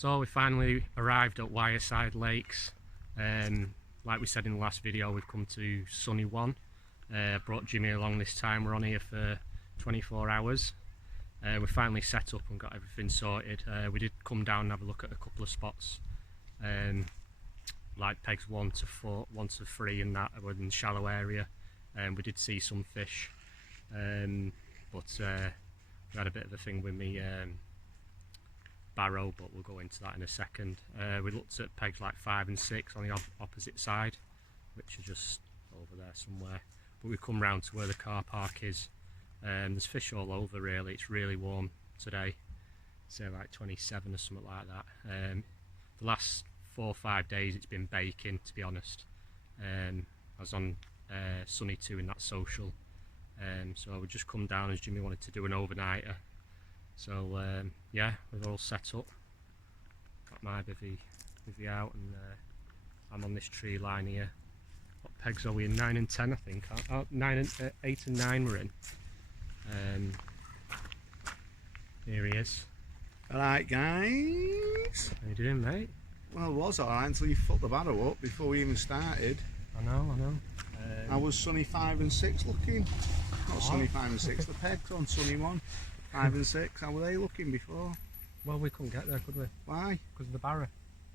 So we finally arrived at Wyreside Lakes. Like we said in the last video, we've come to sunny one. Brought Jimmy along this time. We're on here for 24 hours. We finally set up and got everything sorted. We did come down and have a look at a couple of spots, like pegs 1 to 4, 1 to 3 and that were in the shallow area. We did see some fish, but we had a bit of a thing with me barrow, but we'll go into that in a second. We looked at pegs like 5 and 6 on the opposite side, which are just over there somewhere, but we come round to where the car park is. There's fish all over really. It's really warm today, say like 27 or something like that. The last 4 or 5 days it's been baking, to be honest. I was on Sunny 2 in that social, so I would just come down as Jimmy wanted to do an overnighter. So yeah, we're all set up. Got my bivvy out, and I'm on this tree line here. What pegs are we in? 9 and 10 I think. Oh, 8 and 9 we're in. Here he is. Alright guys. How you doing, mate? Well, it was alright until you fucked the barrow up before we even started. I know. I was sunny 5 and 6 looking. Not sunny 5 and 6, the pegs on sunny 1. 5 and 6, how were they looking before? Well, we couldn't get there, could we? Why? Because of the barra.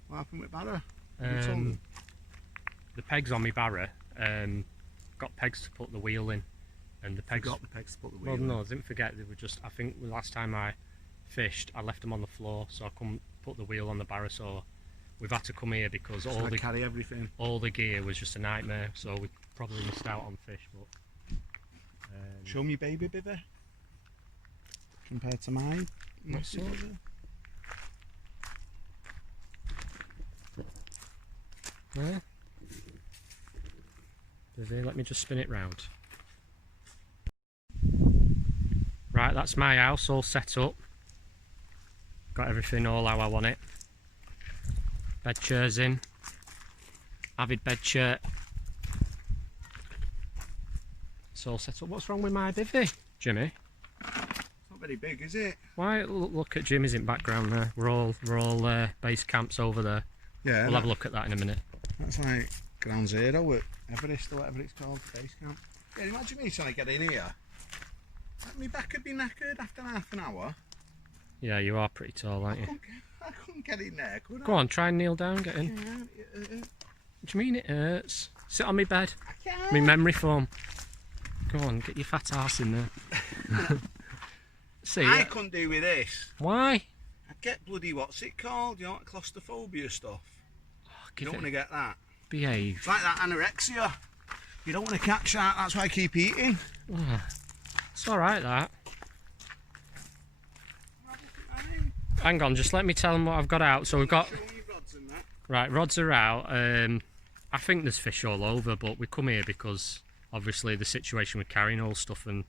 What happened with barra? The pegs on my barra, got pegs to put the wheel in, and the pegs got the pegs to put the wheel in. Well, no, I didn't forget. They were just, I think the last time I fished, I left them on the floor, so I couldn't put the wheel on the barra. So we've had to come here because carry everything. All the gear was just a nightmare. So we probably missed out on fish. But show me baby bivvy compared to mine. What sort? Yeah. Let me just spin it round. Right, that's my house all set up. Got everything all how I want it. Bed chairs in. Avid bed chair. It's all set up. What's wrong with my bivvy, Jimmy? It's not very big, is it? Why? Look at Jimmy's in background there. We're all base camps over there. Yeah. We'll have a look at that in a minute. That's like Ground Zero at Everest or whatever it's called, base camp. Yeah, imagine me trying to get in here. My back would be knackered after half an hour. Yeah, you are pretty tall, aren't you? I couldn't get in there, could I? Go on, try and kneel down, get in. What do you mean it hurts? Sit on my bed. I can't. My memory foam. Go on, get your fat ass in there. See, I couldn't do with this. Why? I'd get bloody, what's it called? You know, like claustrophobia stuff. Oh, you don't want to get that. Behave. It's like that anorexia. You don't want to catch that, that's why I keep eating. Oh, it's alright that. Hang on, just let me tell them what I've got out. So we've got... Right, rods are out. I think there's fish all over, but we come here because obviously the situation with carrying all stuff, and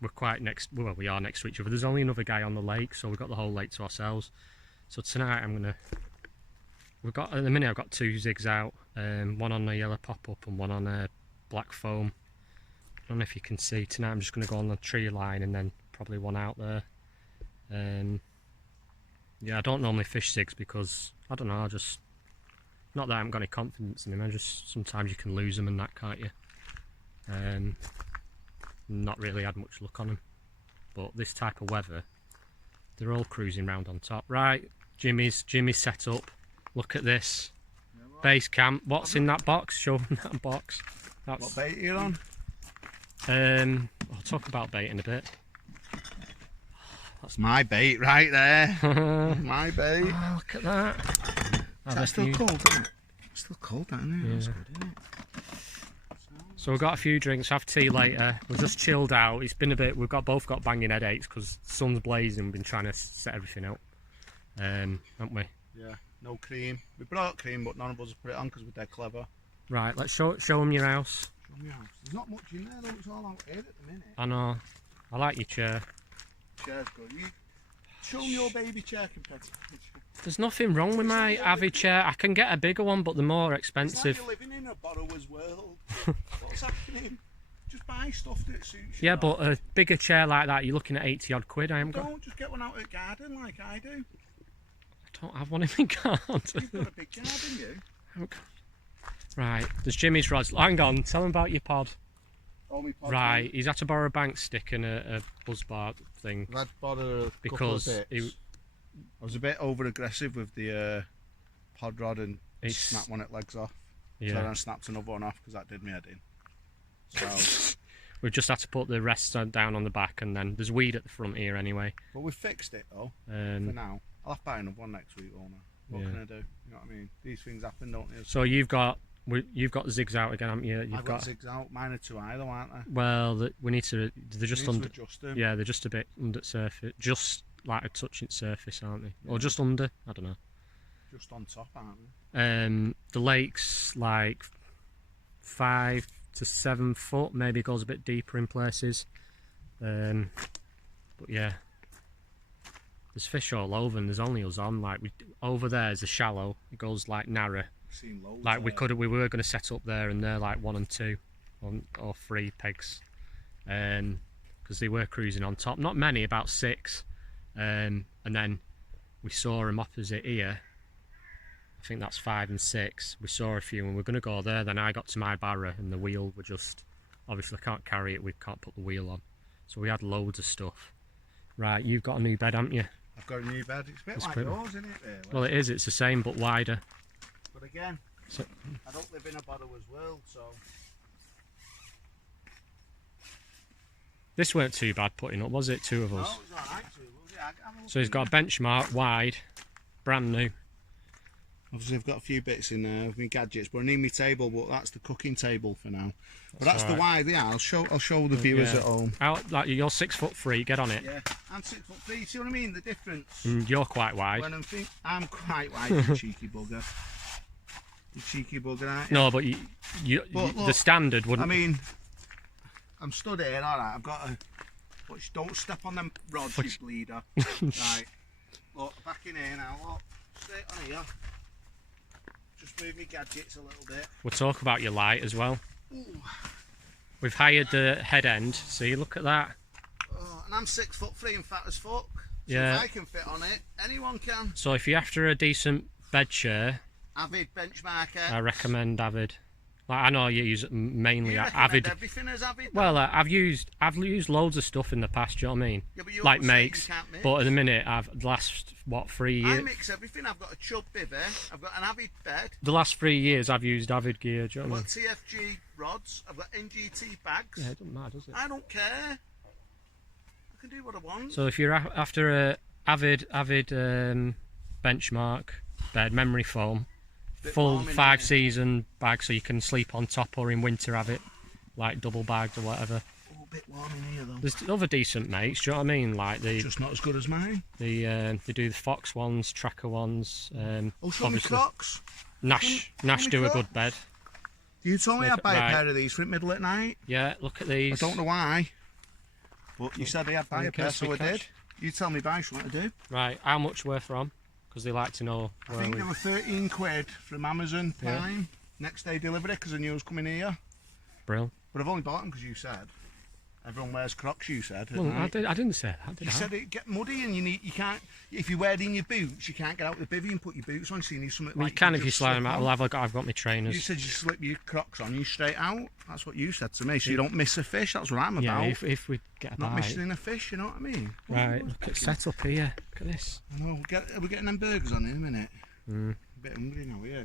we're quite next, well, we are next to each other. There's only another guy on the lake, so we've got the whole lake to ourselves. So tonight at the minute I've got 2 zigs out, one on a yellow pop-up and one on a black foam. I don't know if you can see. Tonight I'm just going to go on the tree line and then probably one out there. Yeah, I don't normally fish zigs because, I don't know, not that I haven't got any confidence in them, I just, sometimes you can lose them and that, can't you? Not really had much luck on them, but this type of weather, they're all cruising round on top. Right, Jimmy's set up. Look at this. Base camp. What's in that box? Show them that box. What bait are you on? I'll talk about bait in a bit. That's my bait right there. My bait. Oh, look at that. It's still cold, isn't it? It's still cold, isn't it? Yeah. That's good, isn't it? So we've got a few drinks, have tea later. We've just chilled out. It's been a bit, both got banging headaches because the sun's blazing. We've been trying to set everything up, haven't we? Yeah. No cream. We brought cream, but none of us have put it on because we're dead clever. Right, let's show them your house. Show me your house. There's not much in there though, it's all out here at the minute. I know. I like your chair. Chair's good. You show me your baby chair compared to my chair. There's nothing wrong with my Avid chair. I can get a bigger one, but they're more expensive. It's like you're living in a borrower's world. What's happening? Just buy stuff that suits you. Yeah, but a bigger chair like that, you're looking at 80 odd quid. Don't just get one out of the garden like I do. don't have one in my garden. You've got a big garden, you? Right, there's Jimmy's rods. Hang on, tell him about your pod. Oh, my pod's Right, he's had to borrow a bank stick and a buzz bar thing. I've had bother because I was a bit over aggressive with the pod rod and snapped one of the legs off. Yeah. So then I snapped another one off because that did me head in. So we've just had to put the rest down on the back, and then there's weed at the front here anyway. But we've fixed it though. For now, I'll have to buy another one next week, won't I? What can I do? You know what I mean? These things happen, don't they? So you've got zigs out again, haven't you? I've got zigs out. Mine are too high though, aren't they? Well, we need to. They're just under. Adjust them. Yeah, they're just a bit under surface, just like a touching surface, aren't they? Yeah. Or just under? I don't know. Just on top, aren't they? The lake's like 5 to 7 foot, maybe goes a bit deeper in places. But yeah, there's fish all over, and there's only us on. Like over there is a shallow. It goes like narrow. I've seen loads. Like we were going to set up there, and they're like 1 and 2, or 3 pegs, because they were cruising on top. Not many, about 6, and then we saw them opposite here. I think that's 5 and 6. We saw a few, and we're going to go there. Then I got to my barrow, and the wheel were just obviously can't carry it. We can't put the wheel on, so we had loads of stuff. Right, you've got a new bed, haven't you? I've got a new bed. It's a bit like yours, isn't it? Really? Well, it is. It's the same but wider. But again, I don't live in a borrower's world, so. This weren't too bad putting up, was it? 2 of us. No, it was alright. So he's got a benchmark wide, brand new. Obviously, I've got a few bits in there of my gadgets, but I need my table. But that's the cooking table for now. But that's the wide. Yeah, I'll show the viewers at home. Like you're 6'3", get on it. Yeah, I'm 6'3". See what I mean? The difference. You're quite wide. When I'm quite wide, you cheeky bugger. You cheeky bugger, aren't you? No, but look, the standard wouldn't. I mean, I'm stood here. All right, I've got a. But don't step on them rods, you bleeder. Right. Look, back in here now. Look, straight on here. Just move my gadgets a little bit. We'll talk about your light as well. Ooh. We've hired the head end. See, look at that. Oh, and I'm 6'3" and fat as fuck. So yeah. If I can fit on it, anyone can. So if you're after a decent bed chair, Avid benchmarker. I recommend Avid. Like I know you use mainly you Avid. Everything as Avid. Well, I've used loads of stuff in the past. Do you know what I mean? Yeah, but like makes. But at the minute, the last 3 years. I mix everything. I've got a chub bibby. I've got an Avid bed. The last 3 years, I've used Avid gear. Do you know what I mean? I've got TFG rods. I've got NGT bags. Yeah, it doesn't matter, does it? I don't care. I can do what I want. So if you're after a Avid benchmark bed, memory foam. Full 5-season bag, so you can sleep on top, or in winter have it like double bagged or whatever. Oh, a bit warm in here though. There's other decent mates, do you know what I mean? Like just not as good as mine. They do the Fox ones, Tracker ones. Show me Crocs. Nash do a good bed. You told me I'd buy a pair of these for it middle at night. Yeah, look at these. I don't know why, but you said I'd buy a pair, so I did. You tell me buy something to do. Right, how much we're from? Because they like to know. I think they were 13 quid from Amazon Prime. Yeah. Next day delivery because I knew I was coming here. Brilliant. But I've only bought them because you said everyone wears Crocs. You said. Well, I didn't say that. You said it get muddy and you can't. If you wear it in your boots, you can't get out the bivvy and put your boots on. So you need something. Well, like you can if you slide them out. Well, I've got my trainers. You said you slip your Crocs on, you straight out. That's what you said to me. So you don't miss a fish. That's what I'm about. Yeah, if we get a not bite. missing a fish. You know what I mean? Right. Look at set up here. Look at this. I know. We're getting them burgers on in a minute. A bit hungry now, yeah.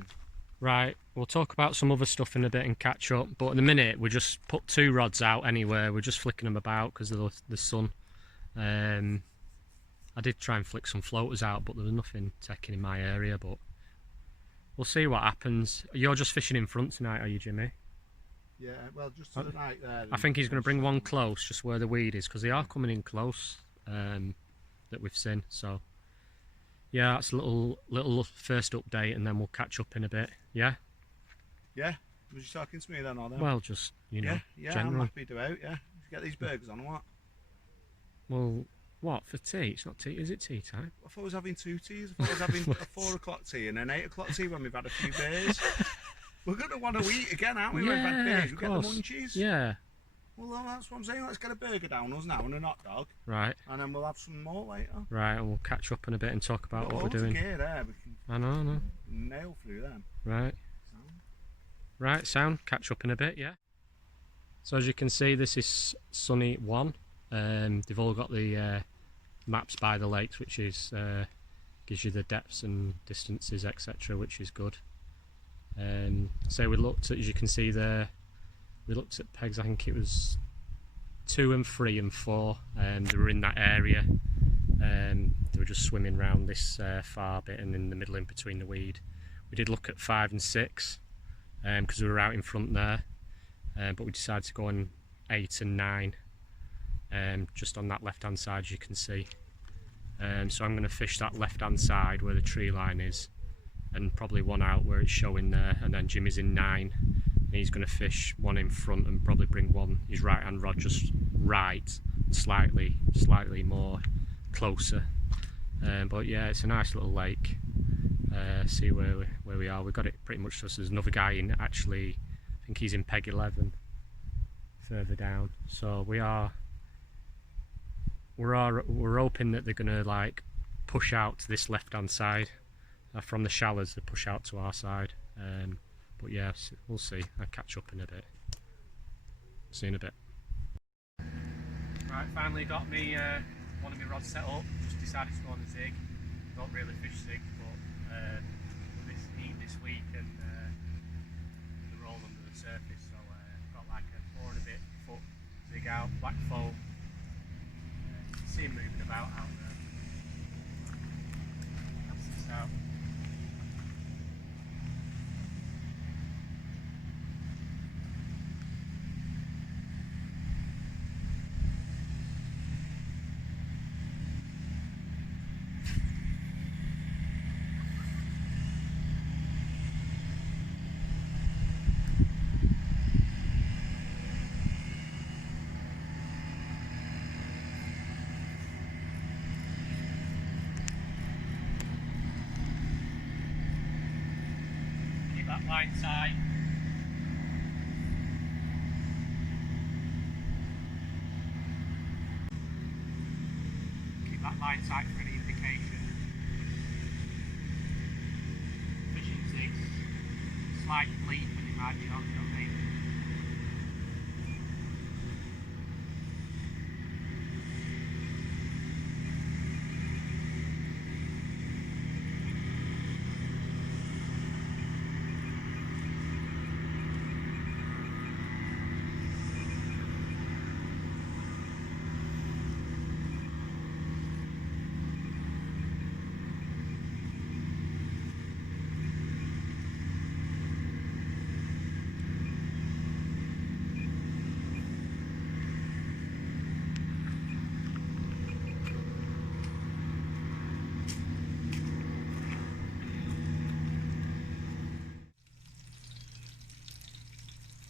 Right, we'll talk about some other stuff in a bit and catch up, but at the minute we just put 2 rods out anywhere. We're just flicking them about because of the sun. I did try and flick some floaters out, but there was nothing taking in my area, but we'll see what happens. You're just fishing in front tonight, are you, Jimmy? Yeah, well, just to the right there. I think he's going to bring one close, just where the weed is, because they are coming in close, that we've seen, so yeah, that's a little first update, and then we'll catch up in a bit. Yeah. Yeah. Was you talking to me then, or then? Well, just yeah, general. I'm happy to out. Yeah. Did you get these burgers on or what? Well, what for tea? It's not tea. Is it tea time? I thought I was having 2 teas. I thought I was having a 4 o'clock tea and an 8 o'clock tea when we've had a few beers. We're going to want to eat again, aren't we? Yeah, we've had beers. We get the munchies. Yeah. Well, that's what I'm saying. Let's get a burger down us now and a hot dog. Right. And then we'll have some more later. Right, and we'll catch up in a bit and talk about what we're doing. Gear there. We can I know. nail through them. Right. Right, sound. Catch up in a bit, yeah. So as you can see, this is Sunny 1. They've all got the maps by the lakes, which is gives you the depths and distances, etc., which is good. So we looked at, as you can see there, we looked at pegs. I think it was 2 and 3 and 4. They were in that area. They were just swimming around this far bit and in the middle, in between the weed. We did look at 5 and 6 because we were out in front there, but we decided to go on 8 and 9, just on that left hand side, as you can see. So I'm going to fish that left hand side where the tree line is, and probably one out where it's showing there, and then Jimmy's in 9. And he's going to fish one in front and probably bring one, his right hand rod just right, slightly more closer. But yeah, it's a nice little lake. See where we are. We've got it pretty much just. There's another guy in, actually, I think he's in peg 11 further down. So we're hoping that they're going to like push out to this left hand side from the shallows. They push out to our side. But yeah, we'll see. I'll catch up in a bit. See you in a bit. Right, finally got me one of my rods set up. Just decided to go on a zig. Don't really fish zig, but this heat this week and the roll under the surface. So got like a 4 and a bit foot zig out, black foam. See him moving about out there. Cast this out. That line tight. Keep that line tight for any indication. Fishing zigs, slight bleep and it might be on, you know what I mean?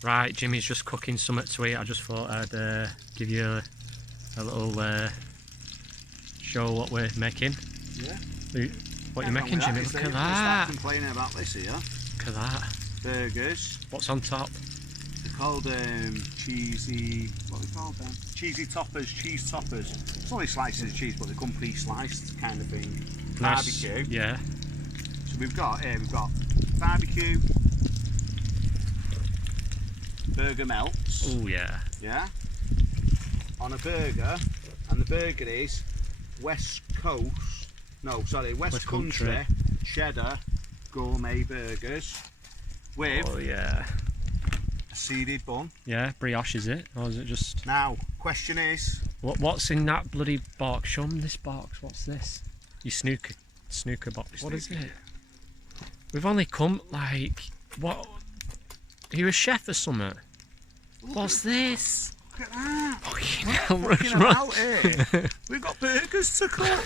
Right, Jimmy's just cooking something to eat. I just thought I'd give you a little show what we're making. Yeah. What you're making, Jimmy? Look at that. Stop complaining about this here. Look at that. Burgers. What's on top? They're called cheesy. What are they called then? Cheesy toppers, cheese toppers. It's only slices of cheese, but they come pre-sliced, kind of thing. Nice. Barbecue. Yeah. So we've got barbecue. Burger melts. Oh yeah. Yeah. On a burger, and the burger is West Country cheddar gourmet burgers with a seeded bun. Yeah, brioche is it, or is it just? Now, question is, what's in that bloody box? Show them this box. What's this? Your snooker box. What is it? We've only come like what? Are you a chef or something? What's this? Look at that. Fucking hell, here. We've got burgers to cook.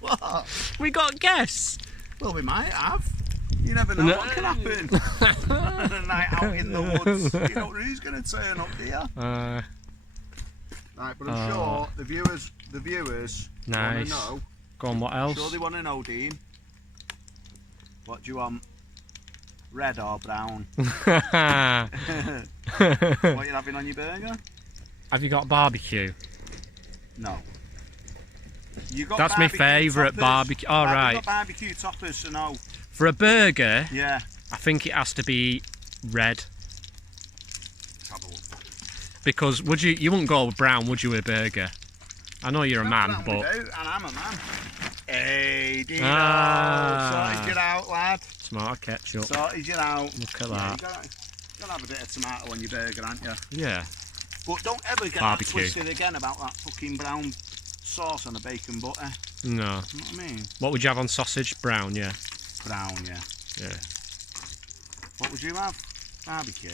What? We got guests. Well, we might have. You never know what can happen. A night out in the woods. You know who's going to turn up, do you? Right, but I'm sure the viewers nice. want to know. Go on, what else? I'm sure they want to know, Dean. What do you want? Red or brown? What you having on your burger? Have you got barbecue? No. You got That's my barbecue favourite toppers. barbecue. All Have right. you got barbecue toppers, so no. For a burger, Yeah. I think it has to be red. Because you wouldn't go with brown, would you, with a burger? I know you're a man, but... And I'm a man. Hey, Dino. Ah. Sorted you out, lad. Tomato ketchup. Sorted you out. Look at Yeah, that. you gotta have a bit of tomato on your burger, aren't you? Yeah. But don't ever get Barbecue. that twisted again about that fucking brown sauce on the bacon butter. No. You know what I mean? What would you have on sausage? Brown, yeah. Brown, yeah. Yeah. What would you have? Barbecue?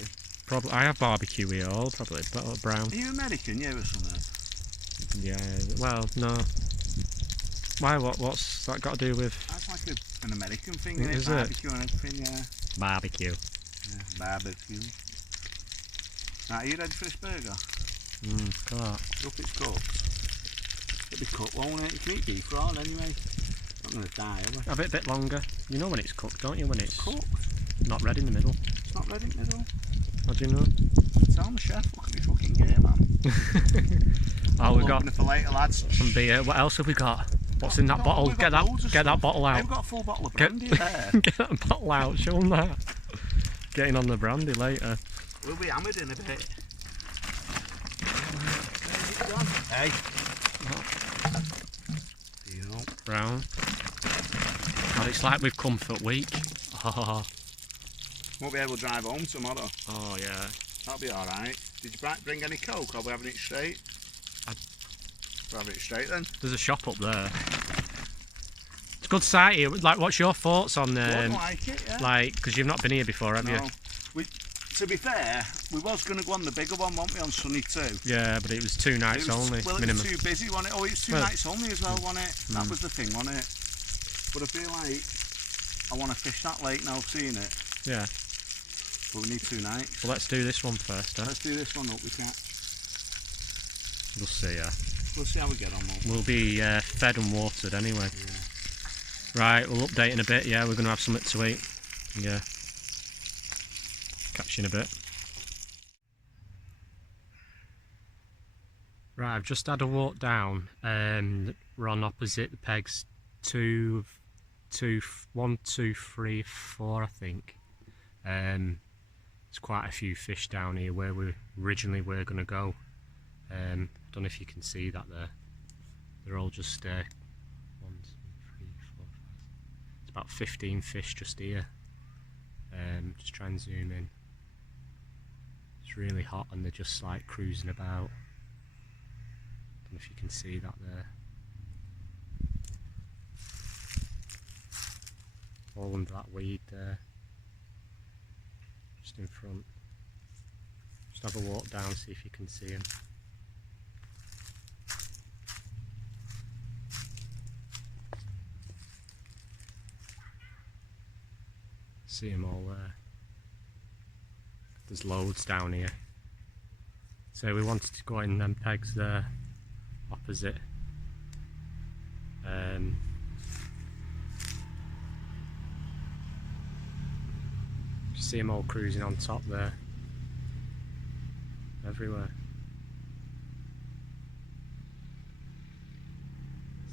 Probably. I have barbecue here, all probably, but brown. Are you American, you or something? Yeah. Well, no. Why? What's that got to do with? That's like an American thing, Is isn't it? it? Barbecue and everything, yeah. Barbecue. Yeah, barbecue. Right, are you ready for this burger? Look at that. Hope it's cooked. It'll be cooked, won't it? You can eat beef raw anyway. Not going to die, are we? Have it a bit longer. You know when it's cooked, don't you? When it's Cooked? not red in the middle. It's not ready in the middle. How do you know? Tell the chef, look at me fucking gear, man. Oh, we've got Open it for later, lads. some beer. What else have we got? What's in that Oh, bottle? we've Get got that loads of get that stuff. bottle out. I've got a full bottle of Get, brandy there. get that bottle out, show them that. Getting on the brandy later. We'll be hammered in a bit. Hey. You know. Brown. God, it's like we've comfort week. Oh, Won't be able to drive home tomorrow. oh yeah. That'll be alright. Did you bring any coke or are we having it straight? We're having it straight then. There's a shop up there. It's a good site here. Like, what's your thoughts on I like it, yeah. like, because you've not been here before, have you? To be fair, we was going to go on the bigger one, weren't we, on Sunny too? Yeah, but it was 2 nights only, well, minimum. it was too busy, wasn't it? Oh, it was two nights only as well, wasn't it? That was the thing, wasn't it? But I feel like I want to fish that lake now, seeing it. Yeah. But we need 2 nights. Well, let's do this one first, Let's do this one up, we catch. We'll see, yeah. We'll see how we get on, won't we? We'll be fed and watered anyway. Yeah. Right, we'll update in a bit, yeah, we're going to have something to eat. Yeah. Catch you in a bit. Right, I've just had a walk down. We're on opposite the pegs. 1, 2, 3, 4, I think. There's quite a few fish down here where we originally were going to go. Don't know if you can see that there. They're all just 1, 2, 3, 4, 5. It's about 15 fish just here. Just try and zoom in. It's really hot and they're just like cruising about. Don't know if you can see that there. All under that weed there. Just in front. Just have a walk down, see if you can see him. See them all there. There's loads down here. So we wanted to go in them pegs there, opposite. See them all cruising on top there. Everywhere.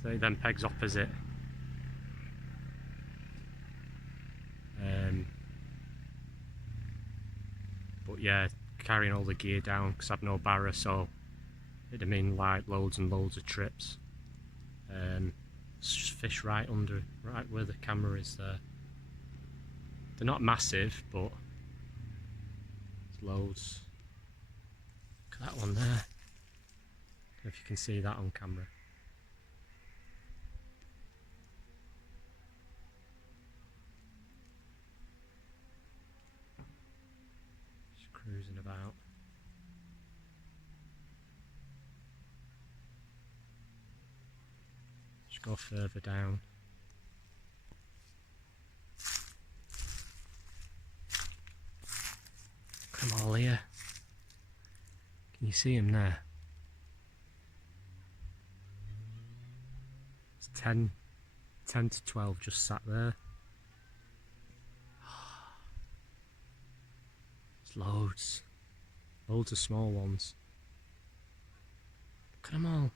So them pegs opposite. But yeah, carrying all the gear down because I've no barra, so it'd mean like loads and loads of trips. It's just fish right where the camera is there. They're not massive, but there's loads. Look at that one there. I don't know if you can see that on camera. Cruising about. Just go further down. Come all here. Can you see him there? It's 10 to 12 just sat there. Loads. Loads of small ones. Look at them all.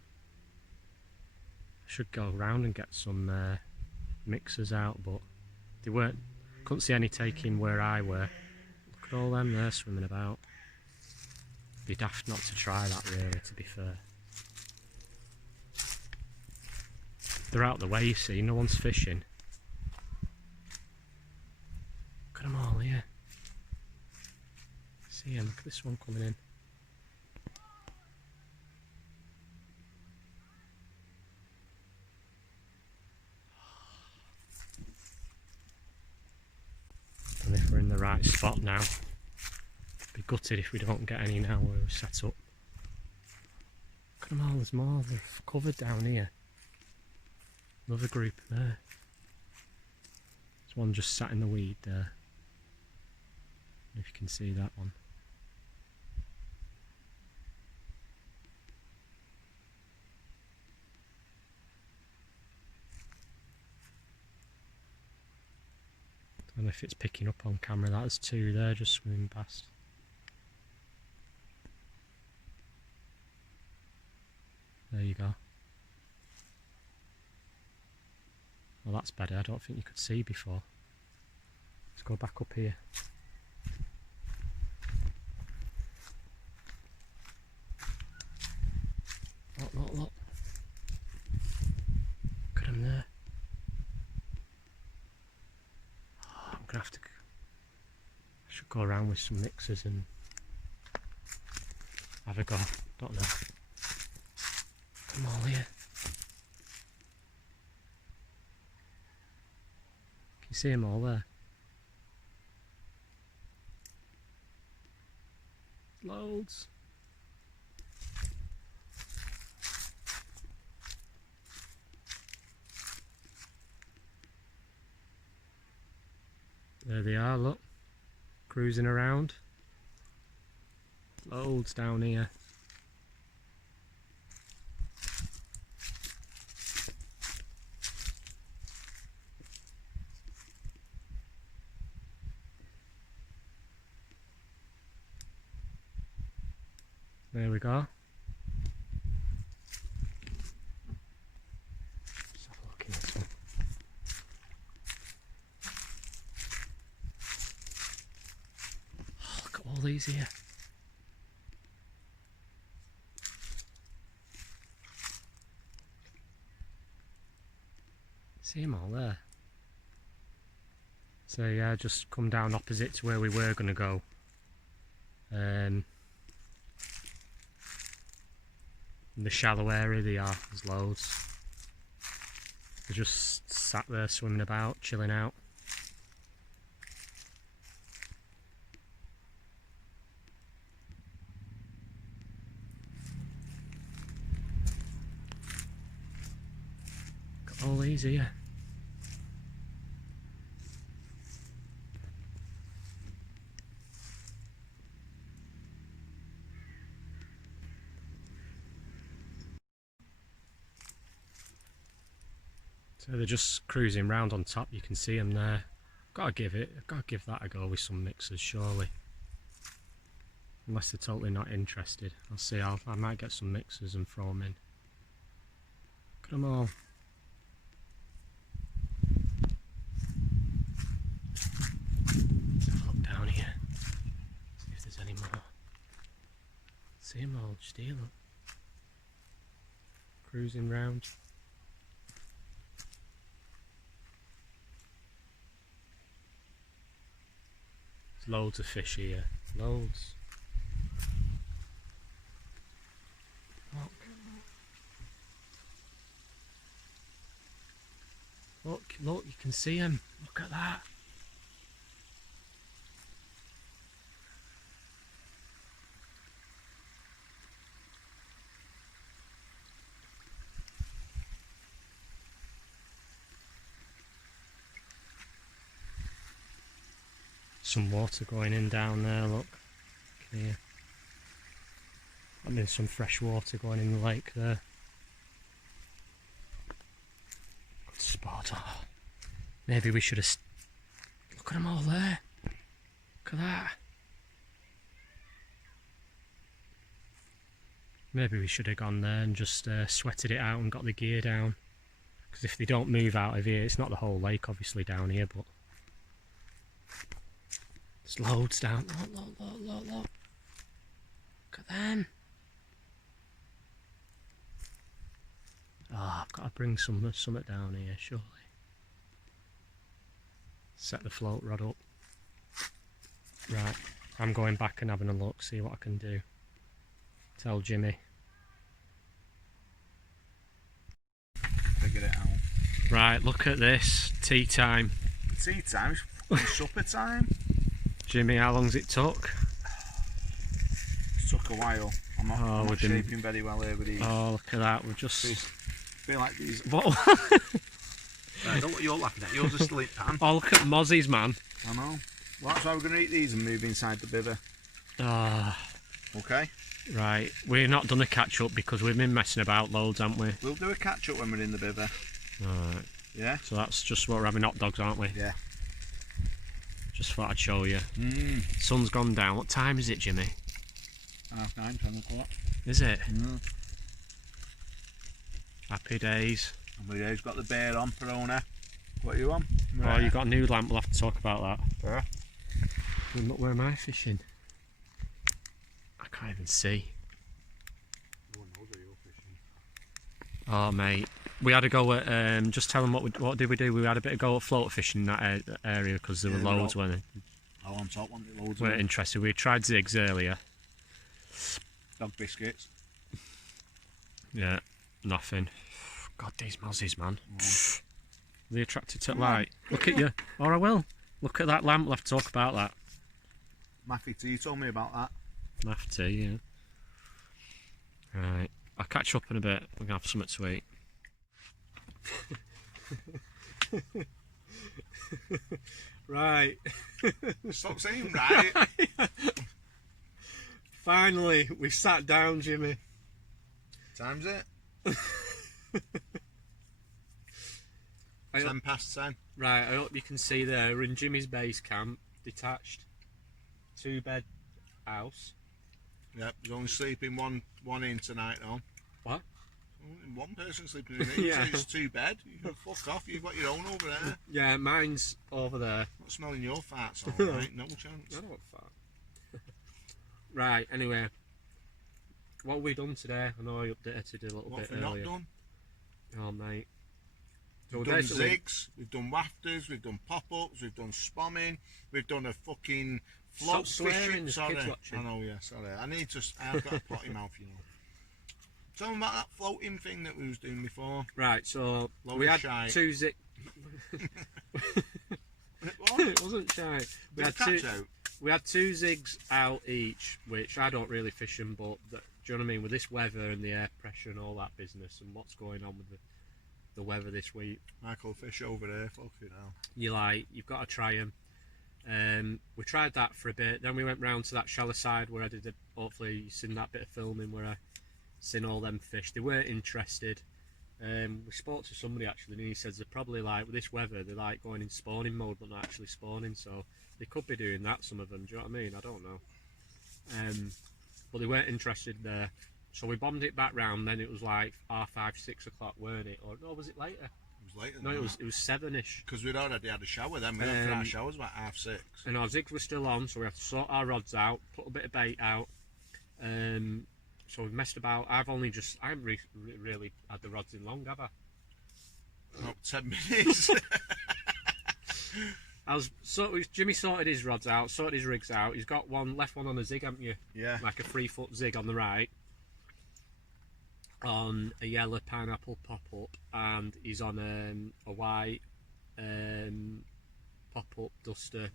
I should go around and get some mixers out, but they weren't. Couldn't see any taking where I were. Look at all them there swimming about. Be daft not to try that, really, to be fair. They're out the way, you see, no one's fishing. Look at them all here. See him, look at this one coming in. And if we're in the right spot now, be gutted if we don't get any now where we're set up. Look at them all, there's more, they're covered down here. Another group there. There's one just sat in the weed there. If you can see that one. Don't know if it's picking up on camera. That's two there just swimming past. There you go. Well, that's better. I don't think you could see before. Let's go back up here. Look, look, look. Look at him there. Oh, I'm gonna have to. I should go around with some mixers and have a go. Don't know. Come on here. Can you see them all there? Loads. There they are, look. Cruising around. Loads down here. There we go. Let's have a look in this one. Oh, look at all these here. See them all there. So yeah, just come down opposite to where we were going to go. In the shallow area they are, there's loads. They're just sat there swimming about, chilling out. Got all these here. So they're just cruising round on top, you can see them there. I've got to give that a go with some mixers, surely. Unless they're totally not interested. I'll see, I might get some mixers and throw them in. Look at them all. Let's have a look down here. See if there's any more. See them all, just here, look. Cruising round. Loads of fish here, loads. Look, look, you can see them. Look at that. Some water going in down there, look. Here. I mean, some fresh water going in the lake there. Good spot. Oh, maybe we should have. Look at them all there. Look at that. Maybe we should have gone there and just sweated it out and got the gear down. Because if they don't move out of here, it's not the whole lake obviously down here, but there's loads down. Look. Look at them. Oh, I've got to bring something down here, surely. Set the float rod up. Right, I'm going back and having a look, see what I can do. Tell Jimmy. Figure it out. Right, look at this. Tea time. Tea time? Supper time? Jimmy, how long's it took? It took a while. I'm not shaping very well here with these. Oh, look at that. We're just... feel like these... What? Right, don't what you're laughing at. Yours are still in pan. Oh, look at Mozzie's, man. I know. Well, that's why we're going to eat these and move inside the bivvy. Ah. Okay. Right, we've not done a catch up because we've been messing about loads, haven't we? We'll do a catch up when we're in the bivvy. Alright. Yeah? So that's just what we're having, hot dogs, aren't we? Yeah. Just thought I'd show you. Sun's gone down. What time is it, Jimmy? 9:30, 10 o'clock. Is it? Happy days. He's got the bear on, Perona. What are you on? Oh, you got a new lamp, we'll have to talk about that. Yeah. Look, where am I fishing? I can't even see. No one knows where you're fishing. Oh mate, we had a go at, just tell them what did we do? We had a bit of go at float fishing in that area because there were loads, weren't there? Oh, on top, weren't there? Loads. Weren't interested. We tried zigs earlier. Dog biscuits. Yeah, nothing. God, these mozzies, man. Are they attracted to light? Look at you. Or I will. Look at that lamp, we'll have to talk about that. Maffy T told me about that. Maff tea, yeah. Right, I'll catch up in a bit. We're going to have something to eat. Right. Stop saying right. Finally, we sat down, Jimmy. Time's it? 10 past 10. Right, I hope you can see there, we're in Jimmy's base camp, detached, 2-bed house. Yep, there's only sleeping one in tonight though. What? Only one person sleeping in it. Yeah. It's 2-bed. You can fuck off, you've got your own over there. Yeah, mine's over there. Not smelling your farts alright, no chance. I don't fart. Right, anyway. What have we done today? I know I updated it a little What bit have we earlier. not done? Oh mate. So We've done zigs, we've done wafters, we've done pop-ups, we've done spomming, we've done a fucking float Stop swearing, fishing. there's Sorry, kids watching. I know, yeah, sorry. I've got a potty mouth, you know. Tell them about that floating thing that we was doing before. Right, so Load we of had shite. 2 zigs. It wasn't shy. We had 2 zigs out each, which I don't really fish them, but do you know what I mean? With this weather and the air pressure and all that business and what's going on with the weather this week, Michael fish over there, fucking hell. you've got to try them. We tried that for a bit, then we went round to that shallow side where I did hopefully you've seen that bit of filming where I seen all them fish. They weren't interested. We spoke to somebody actually and he says they're probably like, with this weather, they're like going in spawning mode but not actually spawning, so they could be doing that, some of them, do you know what I mean? I don't know. But they weren't interested there. So we bombed it back round, then it was like 5, 6 o'clock, weren't it? Or no, was it later? It was later. No, it was 7ish. Because we'd already had a shower then. We had our showers about 5:30. And our zigs were still on, so we had to sort our rods out, put a bit of bait out. So we've messed about. I haven't really had the rods in long, have I? About 10 minutes. Jimmy sorted his rods out, sorted his rigs out. He's got left one on a zig, haven't you? Yeah. Like a 3-foot zig on the right. On a yellow pineapple pop-up, and he's on a white pop-up duster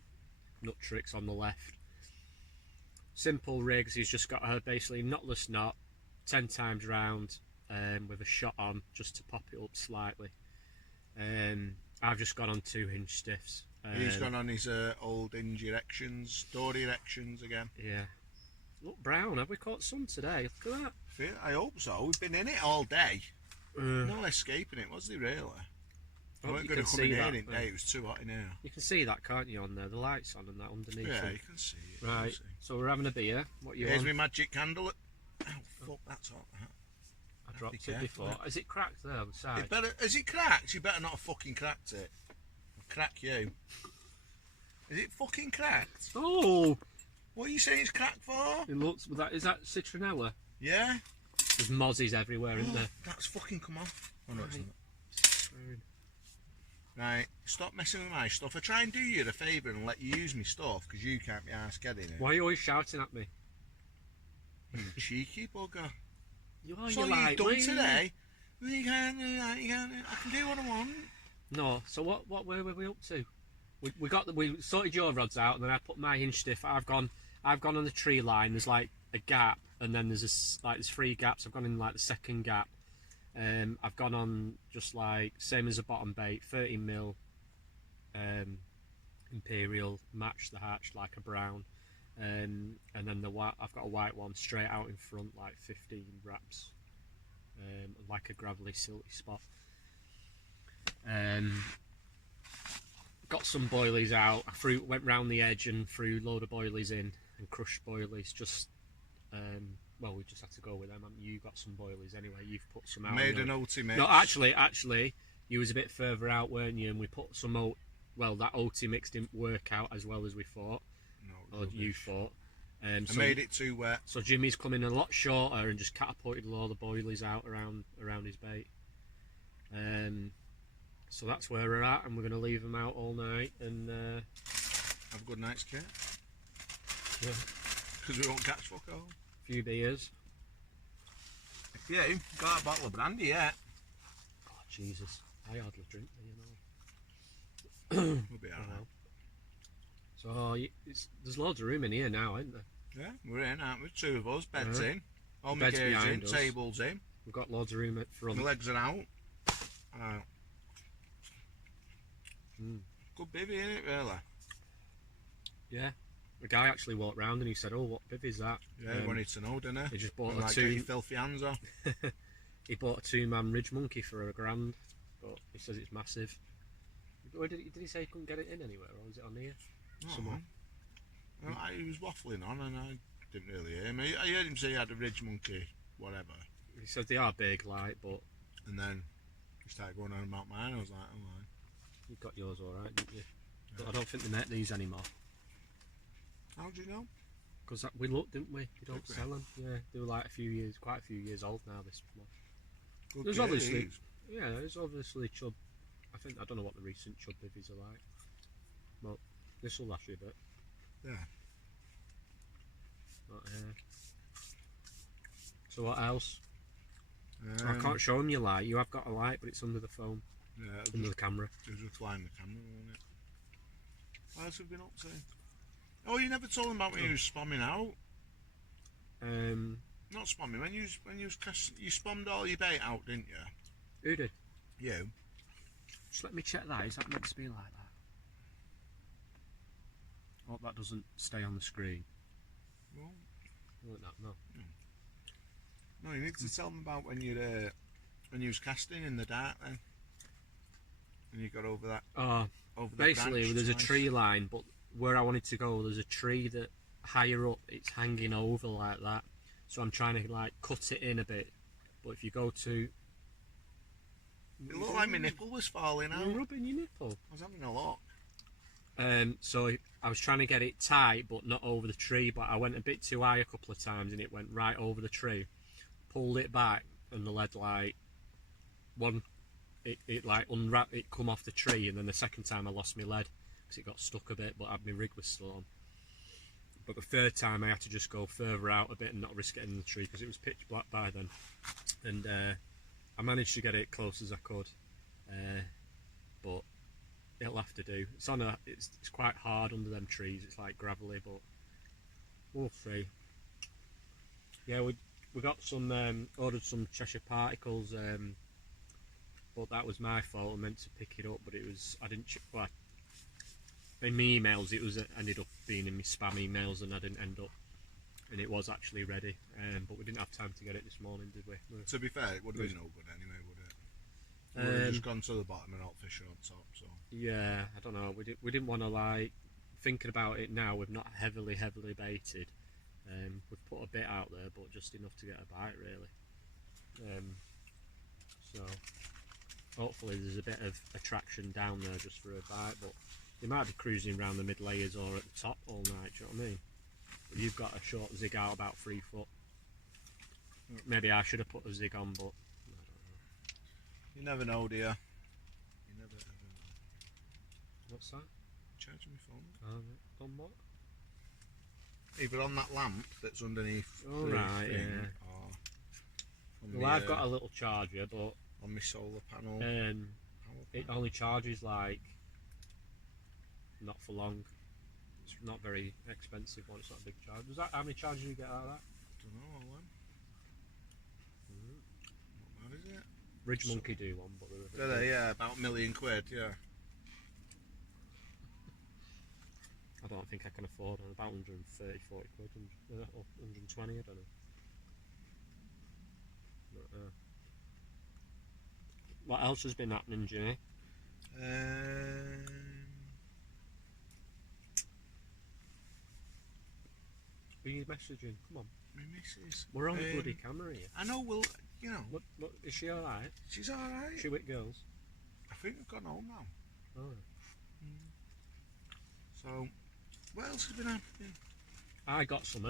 nut tricks on the left. Simple rigs. He's just got her basically knotless knot 10 times round with a shot on just to pop it up slightly. I've just gone on 2-hinge stiffs. He's gone on his old hinge erections, door erections again. Yeah. Look brown, have we caught some today? Look at that. I hope so. We've been in it all day. No escaping it, was there really? I weren't going to come in here in day, it was too hot in here. You can see that, can't you, on there? The lights on and that underneath. Yeah, it. you can see it. Right, so we're having a beer. What you Here's want? my magic candle. Oh fuck, that's hot. I dropped it before. Is it cracked there on the side? Is it cracked? You better not have fucking cracked it. I'll crack you. Is it fucking cracked? Oh! What are you saying it's cracked for? It looks. Is that citronella? Yeah. There's mozzies everywhere, isn't there? That's fucking come off. Oh no, it's Right. not. Right, stop messing with my stuff. I try and do you a favour and let you use my stuff because you can't be arsed getting it. Why are you always shouting at me? You cheeky bugger. You are. So you've done today. You can't do that. You can't. I can do what I want. No. So what were we up to? We sorted your rods out, and then I put my hinge stiff. I've gone on the tree line. There's like a gap, and then there's there's 3 gaps. I've gone in like the second gap. I've gone on just like same as a bottom bait, 13mm imperial, match the hatch like a brown, and then the white. I've got a white one straight out in front, like 15 wraps, like a gravelly silty spot. Got some boilies out. I went round the edge and threw a load of boilies in and crushed boilies. Just well, we just had to go with them. You got some boilies anyway. You've put some out. Made an OT mix. No, actually, you was a bit further out, weren't you? And we put some oat. Well, that OT mix didn't work out as well as we thought. No, or you thought. I made it too wet. So Jimmy's come in a lot shorter and just catapulted all the boilies out around his bait. So that's where we're at, and we're going to leave them out all night and have a good night's kit. Yeah. Because we won't catch fuck all. Few beers. If you got a bottle of brandy yet? Oh Jesus, I hardly drink, you know. We'll be alright. So there's loads of room in here now, isn't there? Yeah, we're in, aren't we? 2 of us, beds in, all my Beds gear's in, behind us. tables in, We've got loads of room at front. my legs are out. Good bivvy, innit, really? Yeah. The guy actually walked round and he said, "Oh, what bivvy is that?" Yeah, he wanted to know, didn't he? He just bought Like, a get your 2. filthy hands off. He bought a 2-man ridge monkey for £1,000, but he says it's massive. Where did he say he couldn't get it in anywhere, or was it on here? Somewhere. Well, he was waffling on and I didn't really hear him. I heard him say he had a ridge monkey, whatever. He said they are big, like, but And then he started going on about mine. I was like, oh my. you got yours all right, didn't you? But I don't think they make these anymore. How do you know? Because we looked, didn't we? You don't Did we? sell them. Yeah, they were like quite a few years old now. This one. Good There's gear, obviously, these. yeah, there's obviously chub. I don't know what the recent chub bivvies are like. Well, this will last you a bit. Yeah. But, so what else? I can't show them your light. You have got a light, but it's under the phone, Yeah, under the camera. it was just flying the camera, wasn't it? What else have we been up to? Oh, you never told them about when you was spamming out. Not spamming. When you spammed all your bait out, didn't you? Who did? You. Just let me check that. Is that meant to be like that? Hope that doesn't stay on the screen. Well, Like that, no. no, you need to tell them about when you was casting in the dark then. And you got over that. Oh, Over the basically, branch there's a twice. tree line, but where I wanted to go, there's a tree that higher up, it's hanging over like that. So I'm trying to like cut it in a bit. But if you go to, It looked like my nipple was falling out. you're rubbing your nipple. I was having a look. So I was trying to get it tight, but not over the tree. But I went a bit too high a couple of times, and it went right over the tree. Pulled it back, and the lead like it like unwrapped. It come off the tree, and then the second time I lost my lead because it got stuck a bit, but my rig was still on. But the third time I had to just go further out a bit and not risk getting in the tree because it was pitch black by then. And I managed to get it close as I could, but it'll have to do. It's quite hard under them trees. It's like gravelly, but we'll see. Yeah, we got some ordered some Cheshire Particles, but that was my fault. I meant to pick it up, but it was I didn't. Well, in my emails, it was ended up being in my spam emails, and I didn't end up. And it was actually ready, but we didn't have time to get it this morning, did we? To be fair, it would have been no good anyway, would it? We would have just gone to the bottom and not fish on top. So yeah, I don't know. We didn't want to like thinking about it now. We've not heavily baited. We've put a bit out there, but just enough to get a bite, really. So hopefully there's a bit of attraction down there just for a bite, but they might be cruising around the mid layers or at the top all night, do you know what I mean? But you've got a short zig out about 3 foot. Maybe I should have put a zig on, but I don't know. You never know, dear. You never ever know. What's that? Charging my phone. On what? Either on that lamp that's underneath Oh, the right, thing, yeah. or on Well, I've got a little charger, but on my solar panel. it only charges like not for long. It's not very expensive one. It's not a big charge. Does that how many charges you get out of that? Don't know, all them. Not bad, is it? Ridge Monkey do one, but they're a bit Do they? Yeah, about £1 million, yeah. I don't think I can afford it. About 130, 40 quid, or 120, I don't know. But, what else has been happening, Jimmy? Who are you messaging? Come on. My missus. We're on the bloody camera here. I know, well, you know. What, is she alright? She's alright. She with girls? I think I've gone home now. Oh. So, what else has been happening? I got some.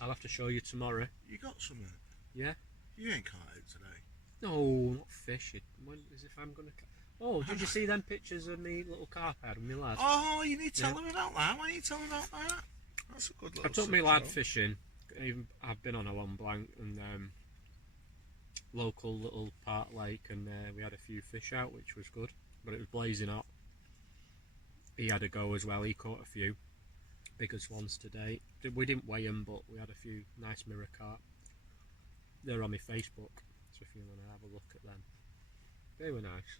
I'll have to show you tomorrow. You got something? Yeah? You ain't caught out today. No, not fishing. When, as if I'm going to... Oh, did you see them pictures of me little carp head and me lad? Oh, you need to tell them about that. Why don't you tell them about that? That's a good little I took me lad show. fishing. I've been on a Long Blanc and local little part lake, and we had a few fish out, which was good, but it was blazing hot. He had a go as well. He caught a few biggest ones today. We didn't weigh them, but we had a few nice mirror carp. They're on my Facebook, so if you want to have a look at them, they were nice.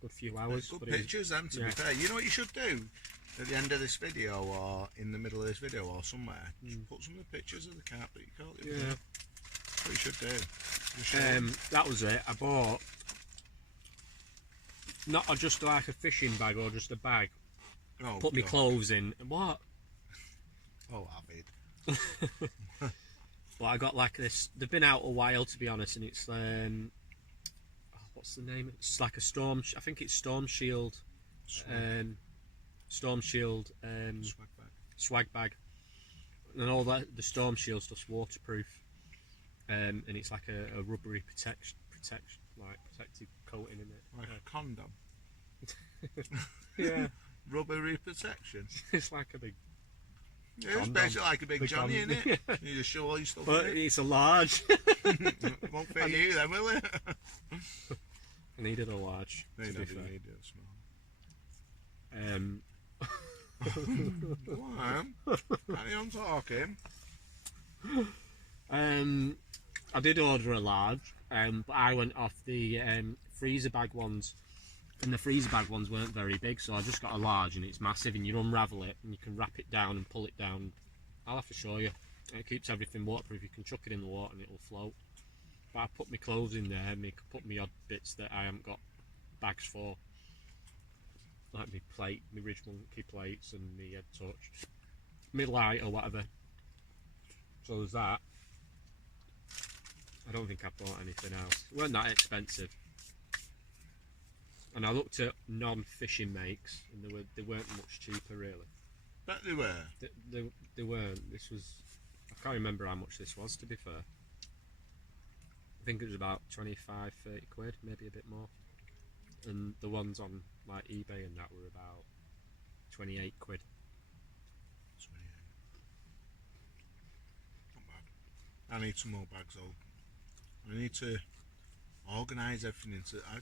Good few hours. Good but pictures, them, to be fair. You know what you should do? At the end of this video, or in the middle of this video, or somewhere, just put some of the pictures of the carp that you caught. Yeah. That's what you should do. That was it. I bought not just like a fishing bag or just a bag. Oh, Put my clothes in. What? Oh, avid. Well, I got like this. They've been out a while, to be honest, and it's what's the name? It's like a storm. I think it's Storm Shield. Storm Shield. Swag bag. And all that. The Storm Shield's just waterproof. And it's like a rubbery protective coating in it. Like a condom. Yeah. Rubbery protection. It's like a big. Yeah, it's basically like a big Johnny, isn't it? You just show all your stuff But in it. it's a large. It won't fit you then, will it? I needed a large. No, to you be don't fair. need it small. Go on. Carry on talking. I did order a large, but I went off the freezer bag ones, and the freezer bag ones weren't very big, so I just got a large, and it's massive, and you unravel it and you can wrap it down and pull it down. I'll have to show you. It keeps everything waterproof. You can chuck it in the water and it'll float. But I put my clothes in there, and I could put my odd bits that I haven't got bags for, like my plate, my Ridge Monkey plates and my head torch, my light or whatever. So there's that. I don't think I bought anything else. It weren't that expensive. And I looked at non-fishing makes, and they weren't much cheaper really. Bet they were. They weren't. This was, I can't remember how much this was, to be fair. I think it was about 25, 30 quid, maybe a bit more. And the ones on like eBay and that were about 28 quid. 28. Not bad. I need some more bags though. I need to organise everything into. I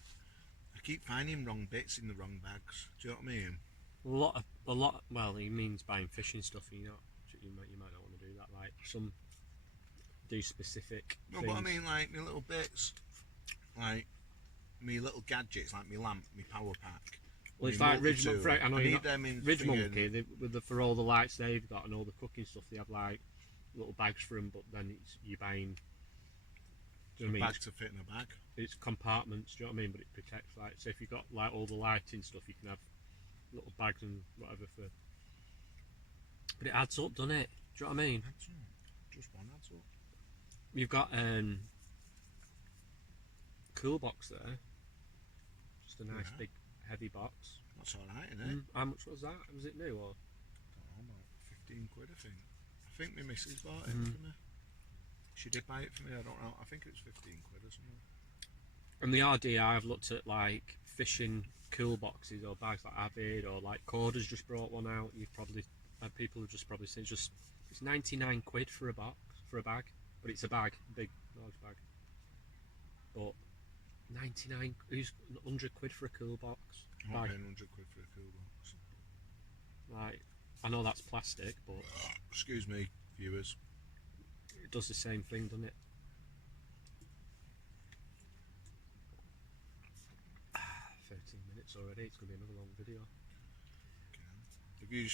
keep finding wrong bits in the wrong bags. Do you know what I mean? A lot. Well, he means buying fishing stuff. You might not want to do that. Like some do specific. No, things. but I mean like my little bits, like me little gadgets, like my lamp, my power pack. Well, it's like Ridge Monkey. I know I you're need not, them in Ridge thingy. Monkey. For all the lights they've got and all the cooking stuff, they have like little bags for them. But then you're buying. Do you know what I mean? Bags to fit in a bag. It's compartments. Do you know what I mean? But it protects like. So if you've got like all the lighting stuff, you can have little bags and whatever for. But it adds up, doesn't it? Do you know what I mean? just one adds up. You've got cool box there. Just a nice big heavy box. That's alright, isn't it? How much was that? Was it new or? I don't know, about 15 quid, I think. I think my missus bought it for me. She did buy it for me, I don't know. I think it was 15 quid or something. And the RD, I've looked at like fishing cool boxes or bags like Avid or like Corda's just brought one out. You've probably people have just probably seen it's 99 quid for a box for a bag, but it's a bag, big large bag. But 99, who's 100 quid for a cool box? I'm not paying 100 quid for a cool box. Like, I know that's plastic, but excuse me, viewers. It does the same thing, doesn't it? 13 minutes already. It's going to be another long video.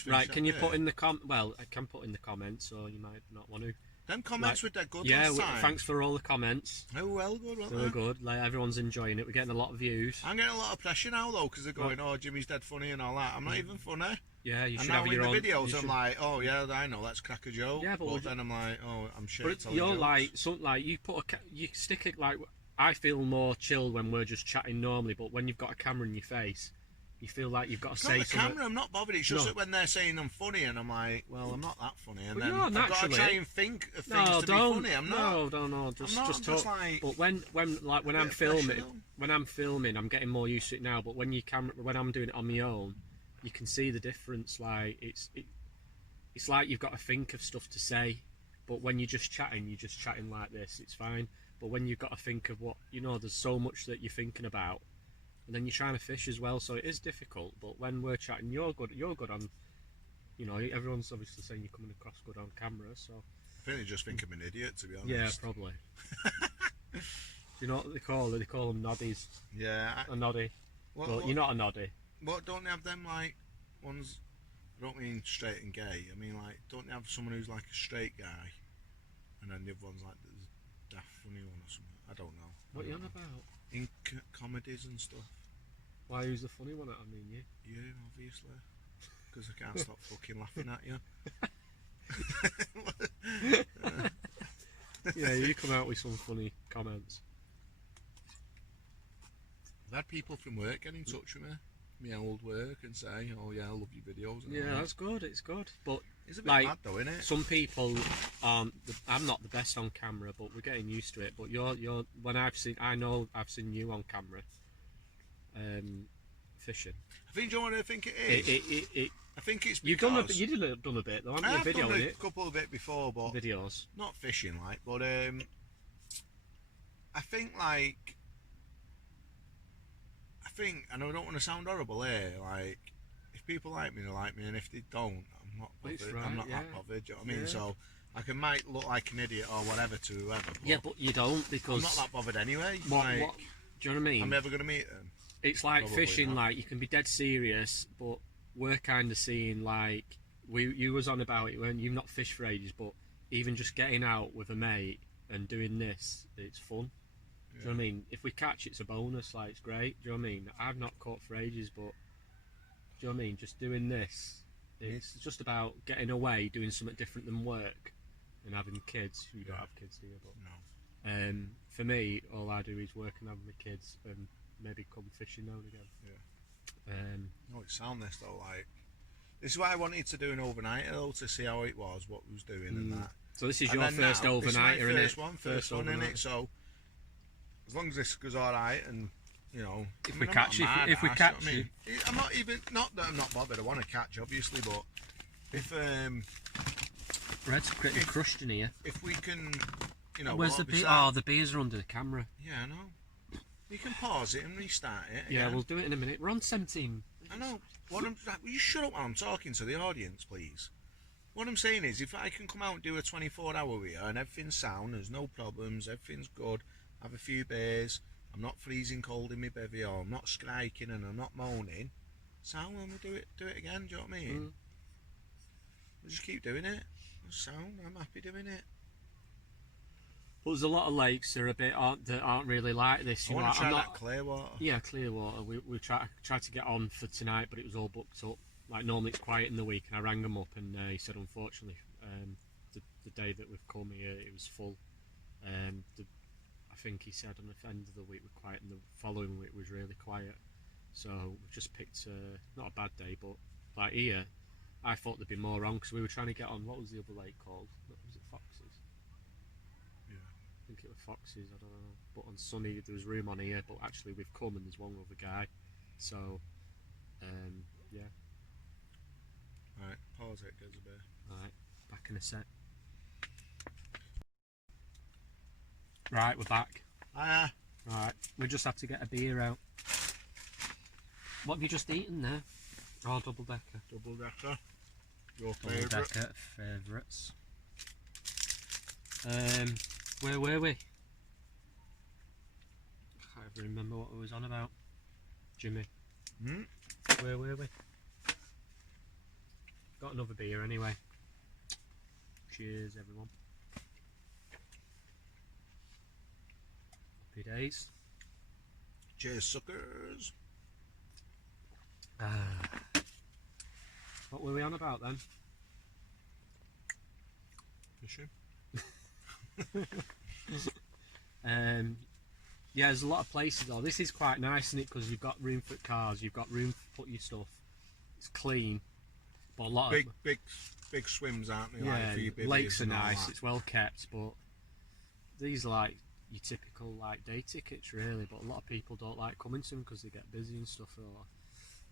Right, can you put in the well, I can put in the comments, so you might not want to. Them comments were dead good yeah, last time. Thanks for all the comments. Oh, well, good, weren't they? Were good. Like, everyone's enjoying it. We're getting a lot of views. I'm getting a lot of pressure now, though, because they're going, oh, Jimmy's dead funny and all that. I'm not even funny. Yeah, you and should now have your in own... the videos, I'm like, oh, yeah, I know, let's crack a joke. Yeah, but then I'm like, oh, I'm shit at telling you're jokes. like, something like, you stick it, like, I feel more chill when we're just chatting normally, but when you've got a camera in your face, you feel like you've got to say something. Not the camera, I'm not bothered. It's just that when they're saying I'm funny, and I'm like, well, I'm not that funny. And then no, I've got to try and think of things to be funny. I'm not. No. Just talk. Like, but when I'm filming, I'm getting more used to it now. But when I'm doing it on my own, you can see the difference. Like it's like you've got to think of stuff to say. But when you're just chatting like this. It's fine. But when you've got to think of what there's so much that you're thinking about. And then you're trying to fish as well, so it is difficult. But when we're chatting, you're good on, everyone's obviously saying you're coming across good on camera. So I think they just think I'm an idiot, to be honest. Yeah, probably. Do you know what they call them? They call them noddies. Yeah. A noddy. Well, you're not a noddy. What, don't they have them like ones? I don't mean straight and gay. I mean like, don't they have someone who's like a straight guy, and then the other one's like the daft funny one or something? I don't know. What are you on about? In comedies and stuff. Why, who's the funny one? I mean, you. You, obviously. Because I can't stop fucking laughing at you. Yeah, you come out with some funny comments. I've had people from work get in touch with me, my old work, and say, oh yeah, I love your videos. And yeah, that's good, it's good. But it's a bit mad though, isn't it? Some people aren't, I'm not the best on camera, but we're getting used to it. But you're when I've seen you on camera fishing. I think, do you know what I think it is? I think it's because you done a bit though, haven't you? I've done a couple of it before, but videos. Not fishing like, but I think and I don't want to sound horrible here, like if people like me, they like me, and if they don't, I'm not bothered. Right, I'm not that bothered, do you know what I mean? So I might look like an idiot or whatever to whoever, but you don't, because I'm not that bothered anyway. Do you know what I mean? I'm never going to meet them. It's like probably fishing, not. Like you can be dead serious, but we're kind of seeing like you was on about it when you've not fished for ages, but even just getting out with a mate and doing this, it's fun. Yeah. Do you know what I mean? If we catch, it's a bonus. Like it's great. Do you know what I mean? I've not caught for ages, but do you know what I mean? Just doing this, it's just about getting away, doing something different than work, and having kids. You don't have kids, do you? But no. For me, all I do is work and have my kids and maybe come fishing now and again. No, it's sound this though. Like this is why I wanted to do an overnight though, to see how it was, what we was doing and that. So this is your first overnight, isn't it? First one, isn't it? So as long as this goes all right, and if we catch, I'm not even not that I'm not bothered. I want to catch, obviously, but if Red's pretty crushed in here. If we can, where's the beer? Oh, the beers are under the camera. Yeah, I know. You can pause it and restart it. Yeah, we'll do it in a minute. We're on 17. I know. Will you shut up while I'm talking to the audience, please? What I'm saying is, if I can come out and do a 24-hour here and everything's sound, there's no problems, everything's good, have a few beers, I'm not freezing cold in my bevy, or I'm not striking and I'm not moaning, sound when we do it again, do you know what I mean? We'll just keep doing it. Sound, I'm happy doing it. But there's a lot of lakes that aren't really like this. I want to try that Clearwater. Yeah, Clearwater. We tried to get on for tonight, but it was all booked up. Like normally it's quiet in the week, and I rang him up, and he said unfortunately the day that we've come here, it was full. I think he said on the end of the week we're quiet, and the following week was really quiet. So we've just picked not a bad day, but like here, I thought there'd be more on because we were trying to get on. What was the other lake called? Was it Foxes? Yeah. I think it was Foxes. I don't know. But on Sunny there was room on here, but actually we've come and there's one other guy. So yeah. Right, pause it, goes a bit. Right, back in a sec. Right, we're back. Right, we just have to get a beer out. What have you just eaten there? Oh, double decker. double decker. Your Double favourite. decker favourites. Where were we? I can't even remember what we was on about. Jimmy. Where were we? Got another beer anyway. Cheers, everyone. Happy days. Cheers, suckers. What were we on about then? Fishing. Yeah, there's a lot of places though. This is quite nice, isn't it? Because you've got room for cars, you've got room to put your stuff. It's clean, but a lot Big, of big swims, aren't they? yeah, Like for your bivvies lakes are and all nice. that. It's well kept, but these are like your typical like day tickets, really. But a lot of people don't like coming to them because they get busy and stuff. Or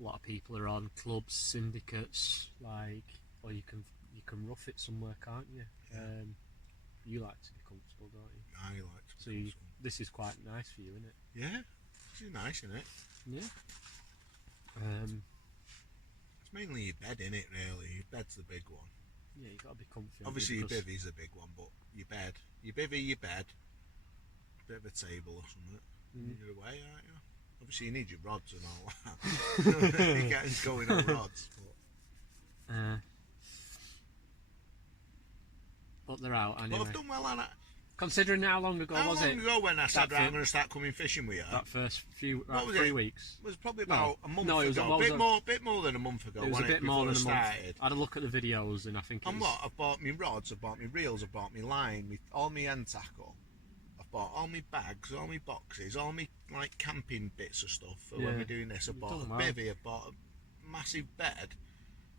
a lot of people are on clubs, syndicates, or you can rough it somewhere, can't you? Yeah. You like to be comfortable, don't you? I like to. So this is quite nice for you, isn't it? Yeah, this is nice, isn't it? Yeah. It's mainly your bed, innit? Really, your bed's the big one. Yeah, you got to be comfy. Obviously, your because bivvy's a big one, but your bed, your bivvy, your bed, bit of a table or something. You're away, aren't you? Obviously, you need your rods and all that. You're getting going on rods. But they're out But anyway. I've done well on it. Considering how long ago How was long it? ago when I said, That right, I'm fit- going to start coming fishing with you? That first few, What was 3 it? weeks. It was probably about a month no, it was- ago. what was it? Bit more than a month ago. It was a wasn't bit more than a before month. I started. I had a look at the videos and I think it And was... what? I've bought me rods, I've bought me reels, I've bought me line, all my end tackle. I've bought all my bags, all my boxes, all my like camping bits of stuff for when Yeah. we're doing this. I've You've bought a done well. bivvy, I've bought a massive bed.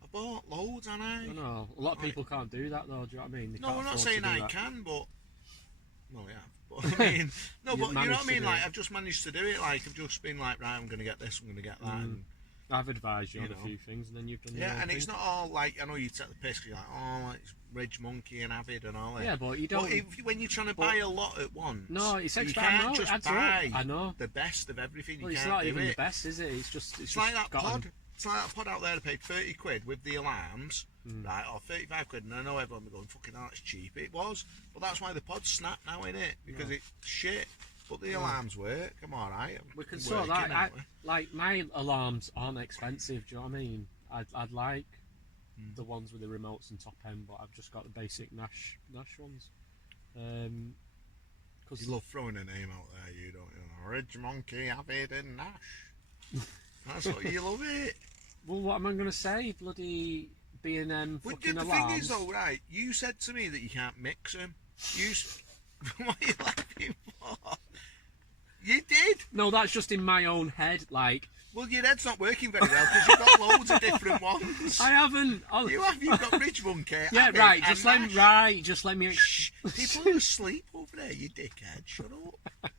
I bought loads, haven't I? I know. A lot of people can't do that though, do you know what I mean? They No, can't I'm not afford to saying do I that. can, but well, yeah. But I mean, no, You've but you know managed what I to mean. do Like it. I've just managed to do it. Like I've just been like, right, I'm going to get this, I'm going to get that, and I've advised you You on know. a few things and then you've done your yeah. own And it's thing. not all like I know you take the piss 'cause you're like, oh, it's Ridge Monkey and Avid and all that. Yeah, but you don't... But when you're trying to buy a lot at once, No, it's you extra. can't I know, it just adds up. buy I know. the best of everything. Well, You it's can't not do even it. the best, is it? It's just... It's like that got pod. It's like that pod out there. I paid 30 quid with the alarms, right, or 35 quid, and I know everyone will be going, fucking hell, it's cheap. It was, but that's why the pod's snapped now, innit? Because it's shit. But the alarms work. I'm alright. We can sort that. Like my alarms aren't expensive. Do you know what I mean? I'd like the ones with the remotes and top end, but I've just got the basic Nash ones. Cause You love throwing a name out there, you don't you? Ridge Monkey, Avid, and Nash. That's what you love it. well, what am I going to say? Bloody B&M But fucking the alarms. thing is, though, right? You said to me that you can't mix them. What are you laughing for? You did. No, that's just in my own head. Like Well, your head's not working very well because you've got loads of different ones. I haven't. You've got Ridge Monkey. Yeah, Avid, right. and Just let me. Nash. Right. Just let me. Shh, people are asleep over there, you dickhead. Shut up.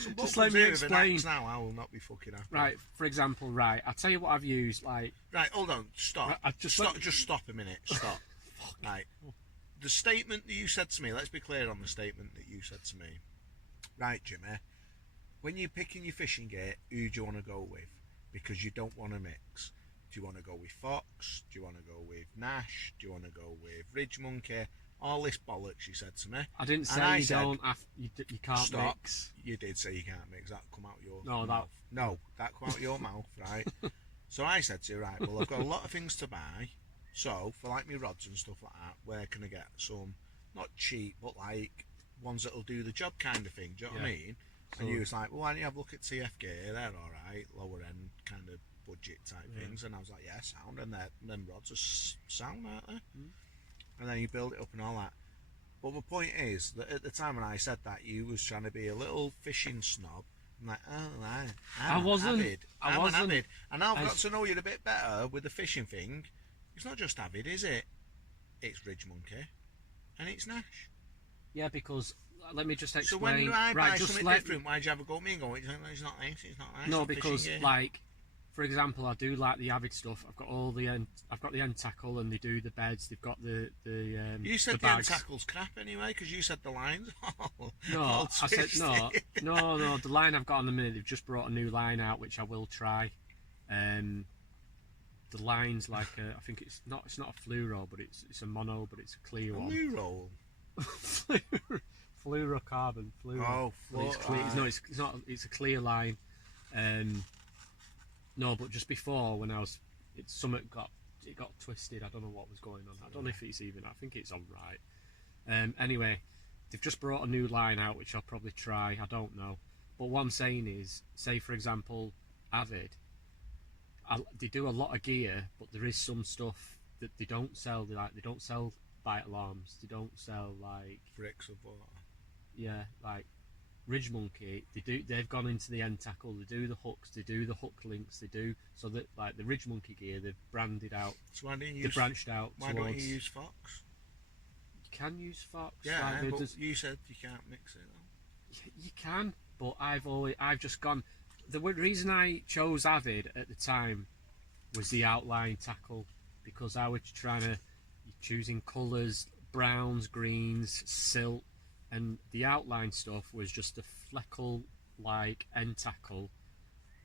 Some bloke Just let comes me here with an explain. axe now, I will not be fucking happy. Right. For example, right. I'll tell you what I've used. Like Right, hold on. Stop. I've Just stop a minute. Stop. Right. The statement that you said to me, let's be clear on the statement that you said to me. Right, Jimmy. When you're picking your fishing gear, who do you want to go with? Because you don't want to mix. Do you want to go with Fox? Do you want to go with Nash? Do you want to go with Ridge Monkey? All this bollocks you said to me. I didn't say I you said, don't have. You can't Stop. mix. You did say you can't mix. That come out your No, mouth. No, that come out your mouth, right? So I said to you, right, well, I've got a lot of things to buy. So, for like my rods and stuff like that, where can I get some, not cheap, but like ones that'll do the job kind of thing? Do you know what I mean? And you was like, well, why don't you have a look at TF gear? They're alright, lower end kind of budget type things. And I was like, yeah, sound. And them rods are sound, aren't they? And then you build it up and all that. But the point is that at the time when I said that, you was trying to be a little fishing snob. I'm like, oh, I'm wasn't. avid. I I'm wasn't. an avid. And now I've got to know you a bit better with the fishing thing. It's not just avid, is it? It's Ridge Monkey. And it's Nash. Yeah, because let me just explain. So when I buy just something different, why do you ever go at me and go, it's not nice, it's not nice? No, because like, for example, I do like the avid stuff. I've got all the end. I've got the end tackle, and they do the beds. They've got the You said the end bags. tackle's crap anyway, because you said the lines. No, I said no. The line I've got on the minute, they've just brought a new line out, which I will try. The line's like I think it's not a fluoro, but it's a mono, but it's a clear one. Fluoro. Fluorocarbon. Fluoro. Oh, it's clear. No, it's not. It's a clear line. No, but just before when I was, it got twisted. I don't know what was going on. I don't know if it's even. I think it's on right. Anyway, they've just brought a new line out, which I'll probably try. I don't know. But what I'm saying is, say for example, Avid. They do a lot of gear, but there is some stuff that they don't sell. They don't sell bite alarms. They don't sell like bricks of water. Yeah, like Ridge Monkey. They've gone into the end tackle. They do the hooks. They do the hook links. They do so that like the Ridge Monkey gear. They've branded out. So why don't you they've branched out. Why don't you use Fox? You can use Fox. Yeah, but you said you can't mix it. Though. You can, but I've just gone. The reason I chose Avid at the time was the outline tackle, because I was choosing colours, browns, greens, silt, and the outline stuff was just a fleckle like end tackle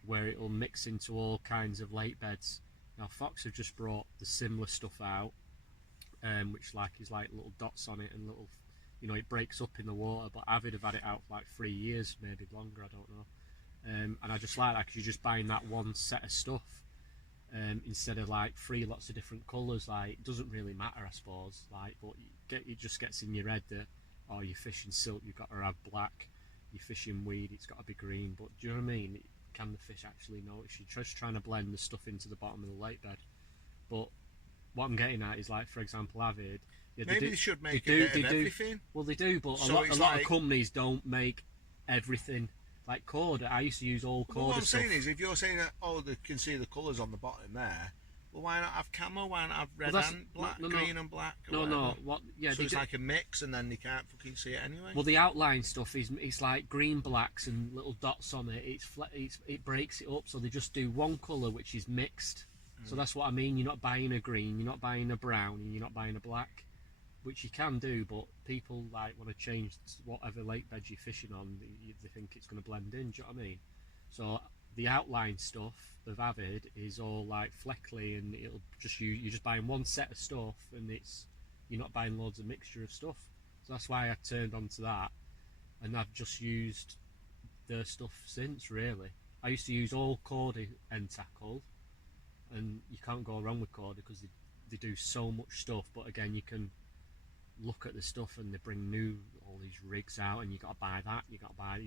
where it'll mix into all kinds of lake beds. Now Fox have just brought the similar stuff out, which is like little dots on it and little, it breaks up in the water. But Avid have had it out for like 3 years, maybe longer, I don't know. And I just like that because you're just buying that one set of stuff instead of like 3 lots of different colours. Like, it doesn't really matter, I suppose. Like, but it just gets in your head that, oh, you're fishing silt, you've got to have black. You're fishing weed, it's got to be green. But do you know what I mean? Can the fish actually notice? You're just trying to blend the stuff into the bottom of the lake bed. But what I'm getting at is, like, for example, Avid. Yeah, maybe they should make a bit of everything. Well, they do, but a lot of companies don't make everything. Like Corda, I used to use all Corda what I'm stuff. saying is, if you're saying that, they can see the colours on the bottom there, well, why not have camo? Why not have red and black, green and black? Yeah, so it's like a mix, and then they can't fucking see it anyway. Well, the outline stuff it's like green, blacks, and little dots on it. It breaks it up, so they just do one colour which is mixed. So that's what I mean. You're not buying a green, you're not buying a brown, and you're not buying a black. Which you can do, but people like want to change whatever lake bed you're fishing on. They think it's going to blend in. Do you know what I mean? So the outline stuff of Avid is all like fleckly, and it'll just you're just buying one set of stuff, and you're not buying loads of mixture of stuff. So that's why I turned onto that, and I've just used their stuff since. Really, I used to use all Cordy end tackle, and you can't go wrong with Cordy because they do so much stuff. But again, you can look at the stuff and they bring all these rigs out, and you got to buy that, you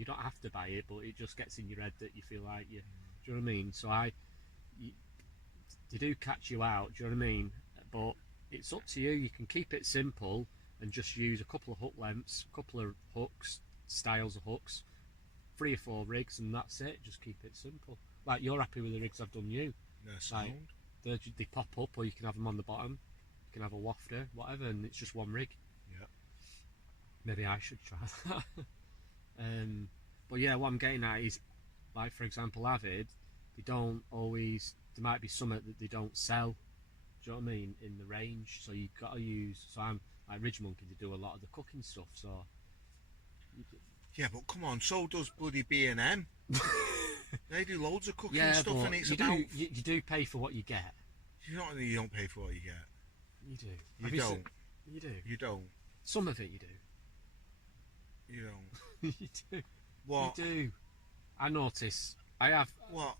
don't have to buy it, but it just gets in your head that you feel like do you know what I mean? So they do catch you out, do you know what I mean? But it's up to you. You can keep it simple and just use a couple of hook lengths, a couple of hooks, styles of hooks, 3 or 4 rigs, and that's it. Just keep it simple. Like, you're happy with the rigs I've done you. Like, they pop up, or you can have them on the bottom. You can have a wafter, whatever, and it's just one rig. Yeah. Maybe I should try that. But yeah, what I'm getting at is, like, for example, Avid, they don't always. There might be something that they don't sell. Do you know what I mean? In the range, so you've got to use. So I'm like Ridge Monkey. They do a lot of the cooking stuff. So. Yeah, but come on. So does bloody B&M. They do loads of cooking stuff, but and it's you do pay for what you get. You don't pay for what you get. You do. You don't. You do. You don't. Some of it you do. You don't. You do. What? You do. I notice. I have. What?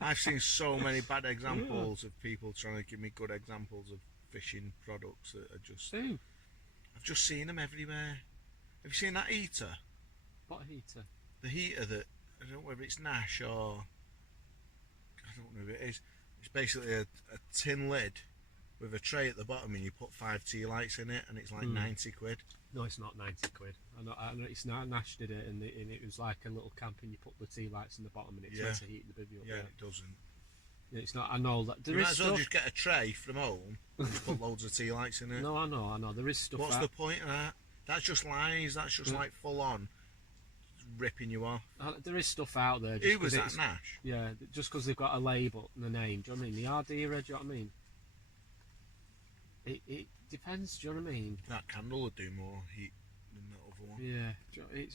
I've seen so many bad examples of people trying to give me good examples of fishing products that are just. Ooh. I've just seen them everywhere. Have you seen that heater? What heater? The heater that, I don't know whether it's Nash or I don't know if it is. It's basically a tin lid with a tray at the bottom, and you put 5 tea lights in it, and it's like 90 quid. No, it's not 90 quid. I know it's not. Nash did it, and it was like a little camp, and you put the tea lights in the bottom, and it's meant to heat the bivvy up. Yeah, it doesn't. Yeah, it's not. I know that You might as well just get a tray from home and just put loads of tea lights in it. No, I know. There is stuff. What's the point of that? That's just lies. That's just like full on ripping you off. There is stuff out there. Who was that, Nash? Yeah, just because they've got a label and a name. Do you know what I mean? The RD, do you know what I mean? It depends. Do you know what I mean? That candle would do more heat than that other one. Yeah,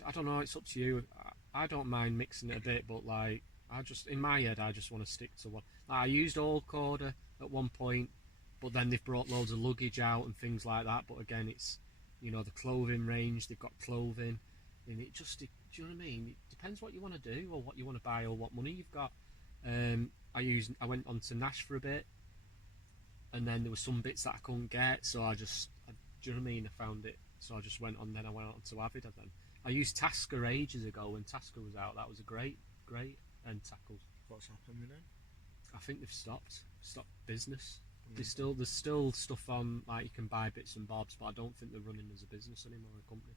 I don't know. It's up to you. I don't mind mixing it a bit, but like in my head, I just want to stick to one. Like, I used old corder at one point, but then they've brought loads of luggage out and things like that. But again, it's the clothing range. They've got clothing, and it just. Do you know what I mean? It depends what you want to do or what you want to buy or what money you've got. I went on to Nash for a bit, and then there were some bits that I couldn't get, so do you know what I mean? I found it, so I just went on. Then I went on to Avid. Then I used Tasker ages ago when Tasker was out. That was a great end tackle. What's happened with them? I think they've stopped business. There's still stuff on, like you can buy bits and bobs, but I don't think they're running as a business anymore, a company.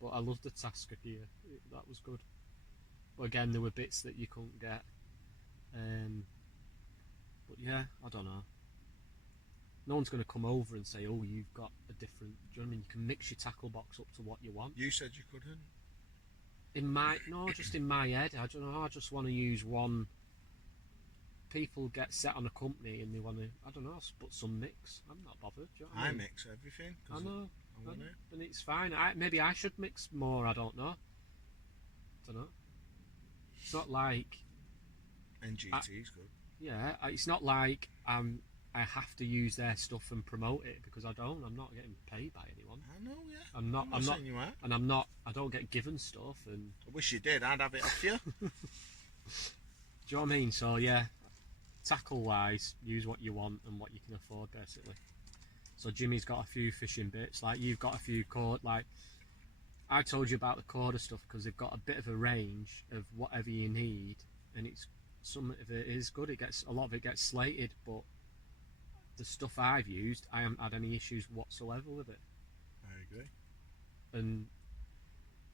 But I loved the Tasker gear. That was good. But again, there were bits that you couldn't get. But yeah, I don't know. No one's going to come over and say, "Oh, you've got a different." Do you know what I mean? You can mix your tackle box up to what you want. You said you couldn't. Just in my head. I don't know. I just want to use one. People get set on a company and they want to, I don't know, put some mix. I'm not bothered. Do you know what I mean? Mix everything. I know. I want it. And it's fine. Maybe I should mix more. I don't know. It's not like. NGT's good. Yeah, it's not like I have to use their stuff and promote it because I don't. I'm not getting paid by anyone. I know, yeah. I'm not saying you are. And I'm not. I don't get given stuff. And I wish you did. I'd have it off you. Do you know what I mean? So yeah, tackle wise, use what you want and what you can afford, basically. So Jimmy's got a few fishing bits. Like you've got a few cord. Like I told you about the corder stuff because they've got a bit of a range of whatever you need, and some of it is good. A lot of it gets slated, but the stuff I've used, I haven't had any issues whatsoever with it. I agree. And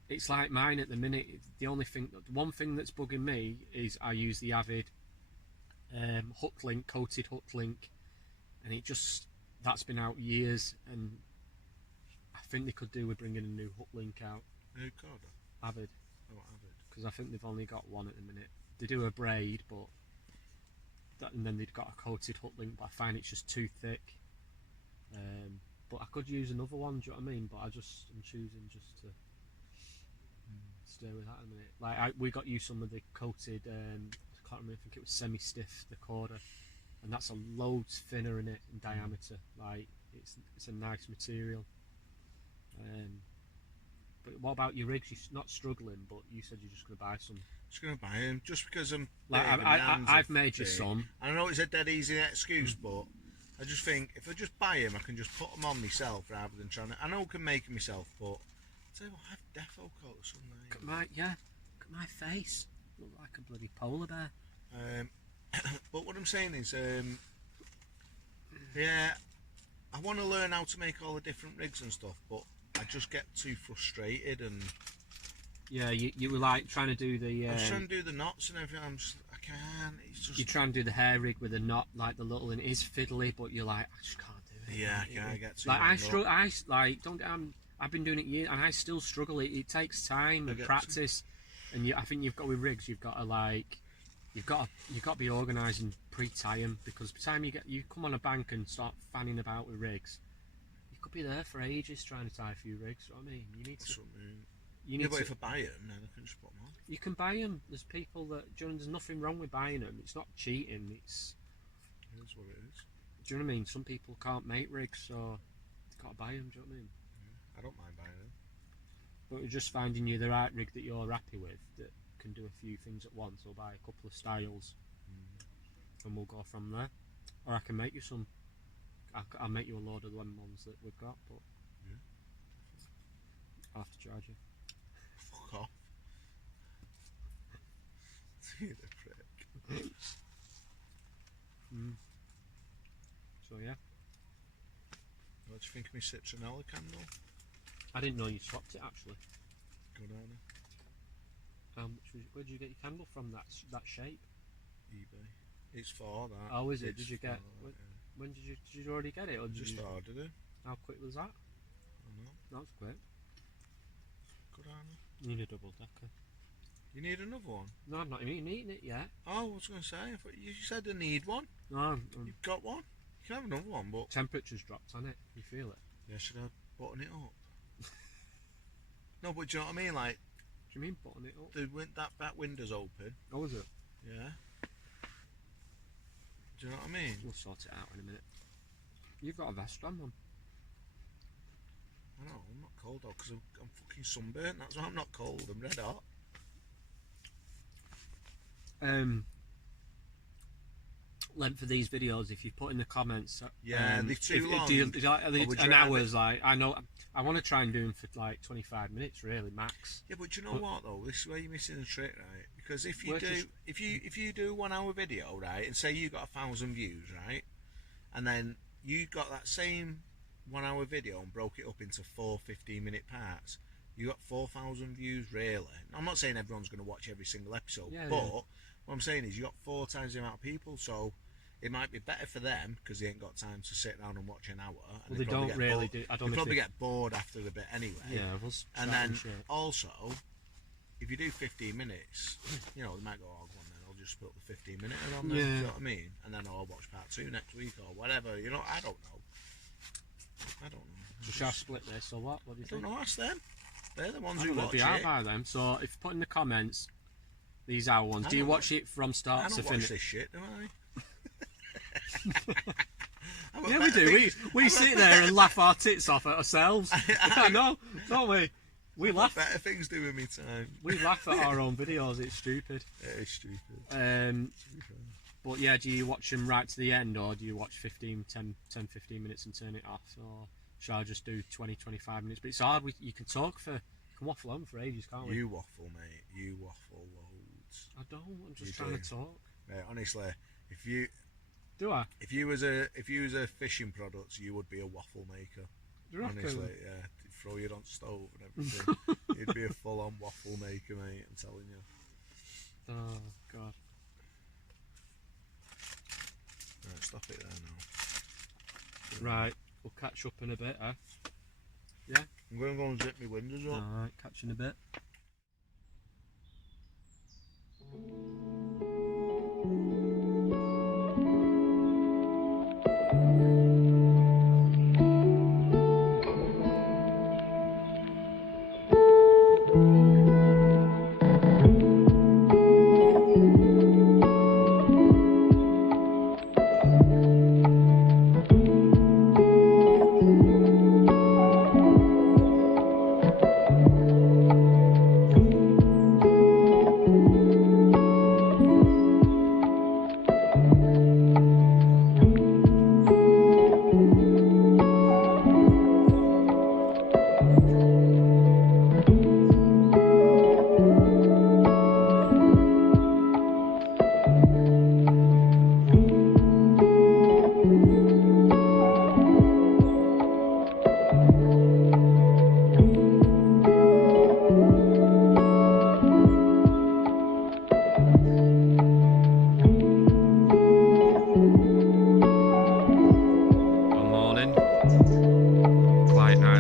it's like mine at the minute. One thing that's bugging me is I use the Avid coated hook link, and that's been out years, and I think they could do with bringing a new hook link out. New corder? Avid. Oh, Avid. Because I think they've only got one at the minute. They do a braid, and then they've got a coated hook link, but I find it's just too thick. But I could use another one, do you know what I mean? But I'm choosing just to stay with that a minute. Like we got you some of the coated, I can't remember, I think it was semi-stiff, the corder, and that's a loads thinner in it in diameter. Like it's a nice material. But what about your rigs? You're not struggling, but you said you're just going to buy some. Just going to buy them just because I'm. Like I've made you some. I know it's a dead easy excuse, but I just think if I just buy them, I can just put them on myself rather than trying to. I know I can make them myself, but I tell you what, I have defo coat or something. Look at my face. Look like a bloody polar bear. But what I'm saying is, yeah, I want to learn how to make all the different rigs and stuff, but I just get too frustrated and. Yeah, you were like trying to do the. I was trying to do the knots and everything. I can't. It's just. You're trying to do the hair rig with a knot, like the little, and it is fiddly, but you're like, I just can't do it. Yeah, I can't get too. Like I struggle. I've been doing it years, and I still struggle. It takes time and practice, and I think you've got with rigs, you've got to be organising pre-tie them, because by the time you come on a bank and start fanning about with rigs, you could be there for ages trying to tie a few rigs. You know what I mean? You need to. But if I buy them, then I can just put them on. You can buy them. There's people that. There's nothing wrong with buying them. It's not cheating. It is what it is. Do you know what I mean? Some people can't make rigs, so they can't buy them. Do you know what I mean? Yeah, I don't mind buying them. But we're just finding you the right rig that you're happy with, that can do a few things at once. We'll buy a couple of styles, and we'll go from there. Or I can make you some. I'll make you a load of the ones that we've got, but yeah, I'll have to charge you. Fuck off. See the prick. So yeah. you think of my citronella candle? I didn't know you swapped it actually. Good on it. Where did you get your candle from? That shape? eBay. It's for that. Oh, is it? It's Did you get? for, When did you already get it, or did just you? ordered it. How quick was that? I know. That was quick. Good on it. You need a double decker. You need another one? No, I'm not even eating it yet. Oh, I was going to say, I thought you said I need one. No, You've got one? You can have another one, but... temperature's dropped on it. You feel it? Yeah, should I button it up? No, but do you know what I mean? Like, Do you mean button it up? that back window's open. Oh, is it? Yeah. Do you know what I mean? We'll sort it out in a minute. You've got a vest on, man. I know, I'm not cold though, because I'm fucking sunburnt. That's why I'm not cold. I'm red hot. Length of these videos, if you put in the comments, Yeah, they're too long. Are they an hour's like? I know. I want to try and do them for like 25 minutes, really, max. Yeah, but you know what though? This is where you're missing the trick, right? Because if you Well, do, if you do 1 hour video, right, and say you got 1,000 views, right, and then you got that same 1 hour video and broke it up into 4 15-minute parts, you got 4,000 views, really. I'm not saying everyone's going to watch every single episode, Yeah, but yeah. what I'm saying is you got 4 times the amount of people, so it might be better for them because they ain't got time to sit down and watch an hour. And Well, they don't really do. I don't They know. probably get bored after a bit anyway. Yeah, we'll and then shit. also, if you do 15 minutes, you know, they might go, oh, go on then, I'll just put the 15-minute on there, Yeah. do you know what I mean? And then I'll watch part 2 next week or whatever, you know, I don't know. So shall I split this or what? What do you I don't think? know, ask them. They're the ones I who don't know, watch be out it. by them. So if you put in the comments these hour ones, I do you don't watch it from I start to don't watch finish? this shit, do I? Yeah, we do. We sit there and laugh our tits off at ourselves. I know, don't we? We laugh. Better things do with me time. We laugh at our own videos. It's stupid. It is stupid. But yeah, do you watch them right to the end, or do you watch 10, 15 minutes and turn it off? Or shall I just do 20, 25 minutes? But it's hard. You can talk for, waffle on for ages, can't we? You waffle, mate. You waffle loads. I don't. I'm just You trying do. to talk. Mate, honestly, if you Do I? was a fishing product, you would be a waffle maker. Do you reckon? Honestly, yeah. You'd throw it on stove and everything. You'd be a full-on waffle maker, mate. I'm telling you. Oh God. Right, stop it there now. Right, we'll catch up in a bit, eh? Yeah. I'm going to go and zip my windows up. Alright, catch you in a bit.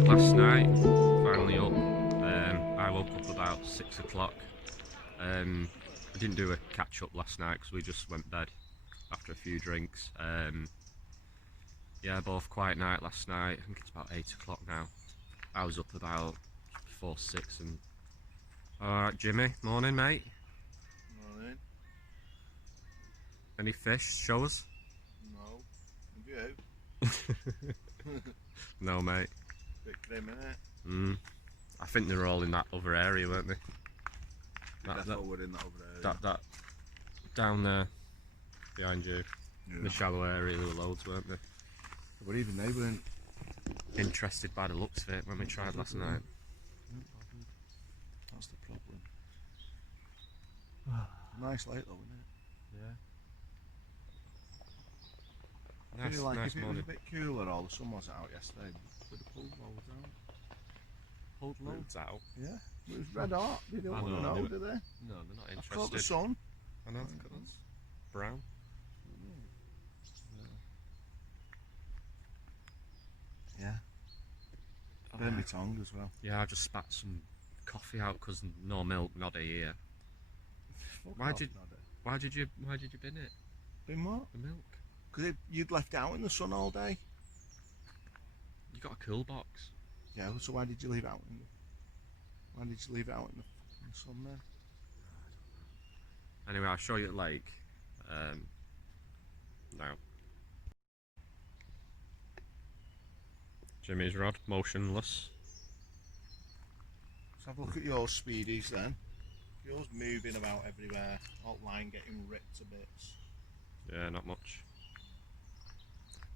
Last night, finally up. I woke up about 6 o'clock. I didn't do a catch up last night because we just went to bed after a few drinks. Yeah, both quiet night last night. I think it's about 8 o'clock now. I was up about before 6 and... Alright Jimmy, morning mate. Morning. Any fish? Show us? No. Have you? No mate. Bit grim, innit? I think they were all in that other area, weren't they? That were in that over there. That down there behind you, Yeah. the shallow area, there were loads, weren't there? But even they weren't Interested by the looks of it when we tried last night. That's the problem. Nice lake though, isn't it? Yeah. I feel like nice if it was morning. a bit cooler or the sun wasn't out yesterday, we'd have pulled loads out. Pulled loads out? Yeah, it was red hot. They don't I want to know, know, they- do they? No, they're not I've caught the interested. sun. I know, look at us. Brown. Yeah. Burn my tongue as well. Yeah, I just spat some coffee out because no milk, noddy here. Why did you bin it? Been what? The milk. Because you'd left it out in the sun all day. You got a cool box. Yeah, so why did you leave it out why did you leave it out in the sun then? Anyway, I'll show you the lake now. Jimmy's rod, motionless. Let's have a look at your speedies then. Yours moving about everywhere, alt line getting ripped to bits. Yeah, not much.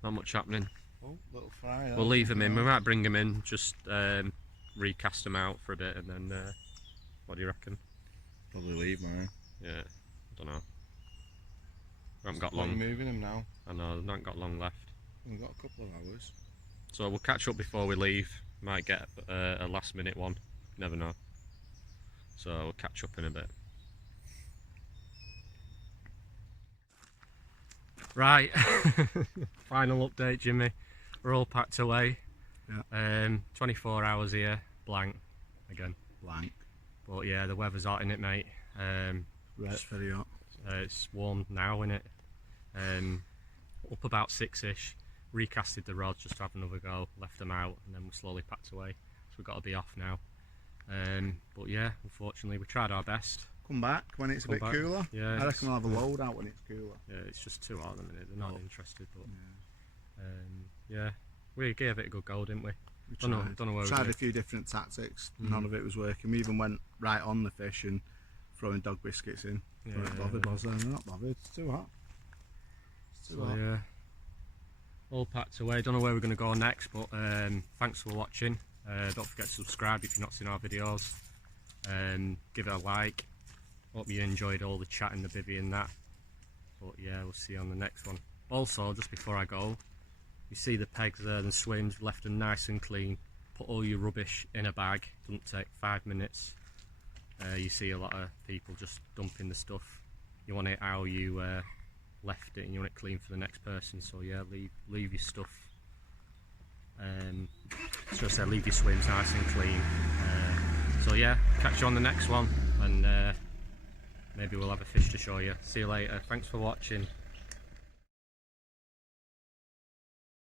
Not much happening. Oh, little fry. We'll leave them in. We might bring them in, just recast them out for a bit, and then what do you reckon? Probably leave mine. Yeah, I don't know. We haven't got Why are you long. moving them now? I know, we've not got long left. We've got a couple of hours. So we'll catch up before we leave. Might get a last minute one. Never know. So we'll catch up in a bit. Right, final update, Jimmy. We're all packed away. Yeah. 24 hours here, blank again. Blank. But yeah, the weather's hot in it, mate. Right, it's very hot. It's warm now, innit? Up about 6ish. Recasted the rods just to have another go. Left them out, and then we slowly packed away. So we've got to be off now. But yeah, unfortunately, we tried our best. Come back when it's a bit cooler. Yeah, I reckon we'll have a load out when it's cooler. Yeah, it's just too hot at the minute. They're not interested, but yeah, we gave it a good go, didn't we? Don't know where we tried a few different tactics. None of it was working. We even went right on the fish and throwing dog biscuits in. Yeah, We're not bothered, was there? We're not bothered. It's too hot. It's too hot. Yeah, all packed away. Don't know where we're going to go next, but thanks for watching. Don't forget to subscribe if you've not seen our videos. Give it a like. Hope you enjoyed all the chat and the bivvy and that. But yeah, we'll see you on the next one. Also, just before I go, you see the pegs there and swims, left them nice and clean. Put all your rubbish in a bag. Doesn't take 5 minutes. You see a lot of people just dumping the stuff. You want it how you left it, and you want it clean for the next person. So yeah, leave your stuff. So I said, leave your swims nice and clean. So yeah, catch you on the next one, and maybe we'll have a fish to show you. See you later. Thanks for watching.